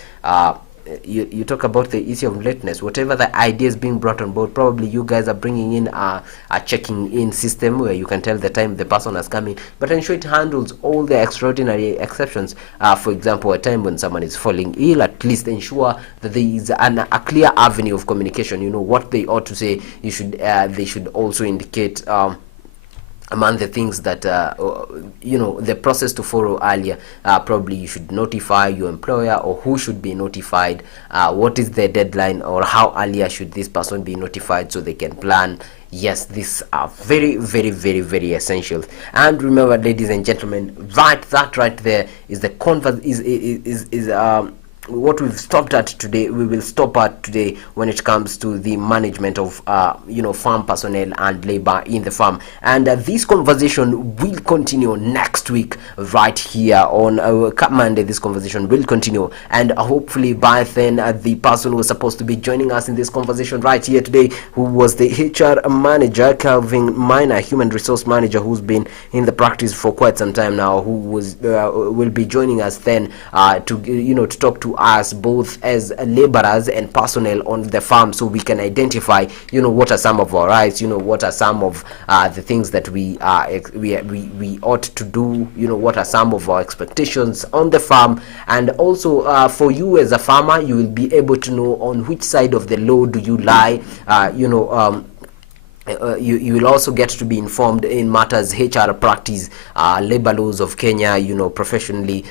You talk about the issue of lateness. Whatever the ideas being brought on board, probably you guys are bringing in a checking in system where you can tell the time the person has come in, but ensure it handles all the extraordinary exceptions. For example, a time when someone is falling ill, at least ensure that there is a clear avenue of communication. What they ought to say. They should also indicate among the things that the process to follow earlier. Probably you should notify your employer, or who should be notified, what is the deadline, or how earlier should this person be notified so they can plan. Yes, these are very, very, very, very essential. And remember, ladies and gentlemen, that right there is the what we've stopped at today, we will stop at today when it comes to the management of farm personnel and labor in the farm. And this conversation will continue next week right here on Monday. This conversation will continue, and hopefully by then the person who was supposed to be joining us in this conversation right here today, who was the HR manager, Calvin Minor, human resource manager, who's been in the practice for quite some time now, who was will be joining us then to talk to us both as laborers and personnel on the farm, so we can identify what are some of our rights, what are some of the things that we ought to do, what are some of our expectations on the farm. And also for you as a farmer, you will be able to know on which side of the law do you lie. You will also get to be informed in matters HR practice, labor laws of Kenya, professionally,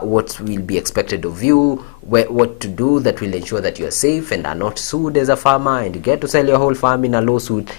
what will be expected of you, what to do that will ensure that you are safe and are not sued as a farmer, and you get to sell your whole farm in a lawsuit.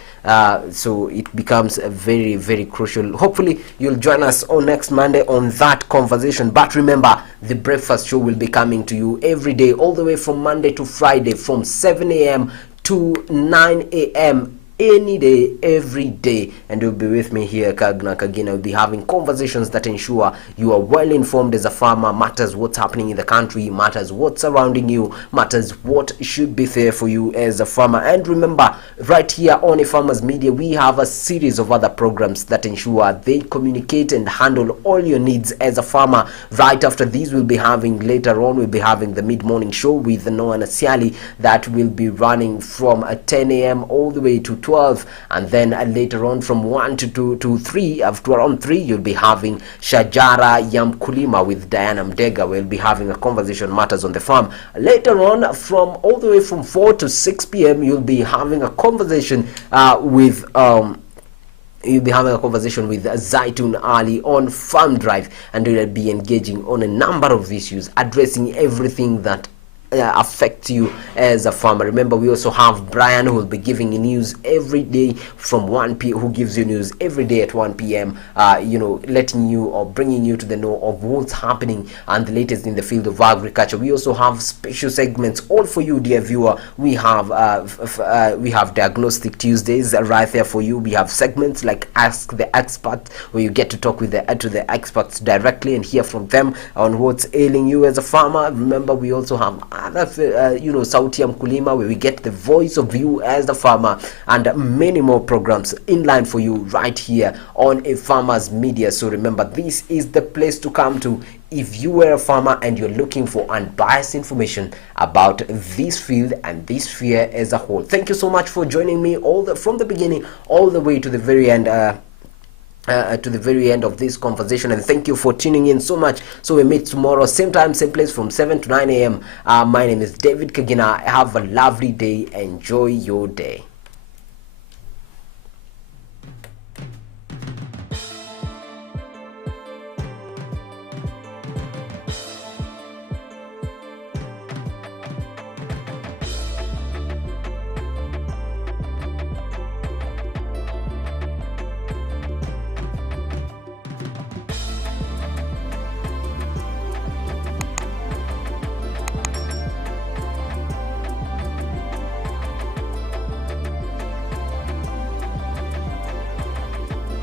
So it becomes very, very crucial. Hopefully you'll join us on next Monday on that conversation. But remember, the breakfast show will be coming to you every day, all the way from Monday to Friday, from 7 a.m. to 9 a.m. any day, every day, and you'll be with me here, Kagna Kagina. We'll be having conversations that ensure you are well informed as a farmer, matters what's happening in the country, matters what's surrounding you, matters what should be fair for you as a farmer. And remember, right here on A Farmer's Media, we have a series of other programs that ensure they communicate and handle all your needs as a farmer. Right after these, we'll be having the mid-morning show with Noah Nasiali that will be running from 10 a.m. all the way to 12, and then later on from 1 to 3, after around 3, you'll be having Shajara Yamkulima with Diana Mdega. We'll be having a conversation matters on the farm. Later on, from all the way from 4 to 6 p.m, you'll be having a conversation with Zaitun Ali on Farm Drive, and we'll be engaging on a number of issues, addressing everything that affect you as a farmer. Remember, we also have Brian, who will be giving you news every day from 1 p.m. who gives you news every day at 1 p.m. Letting you or bringing you to the know of what's happening and the latest in the field of agriculture. We also have special segments all for you, dear viewer. We have Diagnostic Tuesdays right there for you. We have segments like Ask the Expert, where you get to talk to the experts directly and hear from them on what's ailing you as a farmer. Remember, we also have Sauti ya Mkulima, where we get the voice of you as the farmer, and many more programs in line for you right here on A Farmer's Media. So remember, this is the place to come to if you were a farmer and you're looking for unbiased information about this field and this sphere as a whole. Thank you so much for joining me from the beginning all the way to the very end. Of this conversation, and thank you for tuning in so much. So we meet tomorrow, same time, same place, from 7 to 9 a.m. My name is David Kagina. Have a lovely day. Enjoy your day.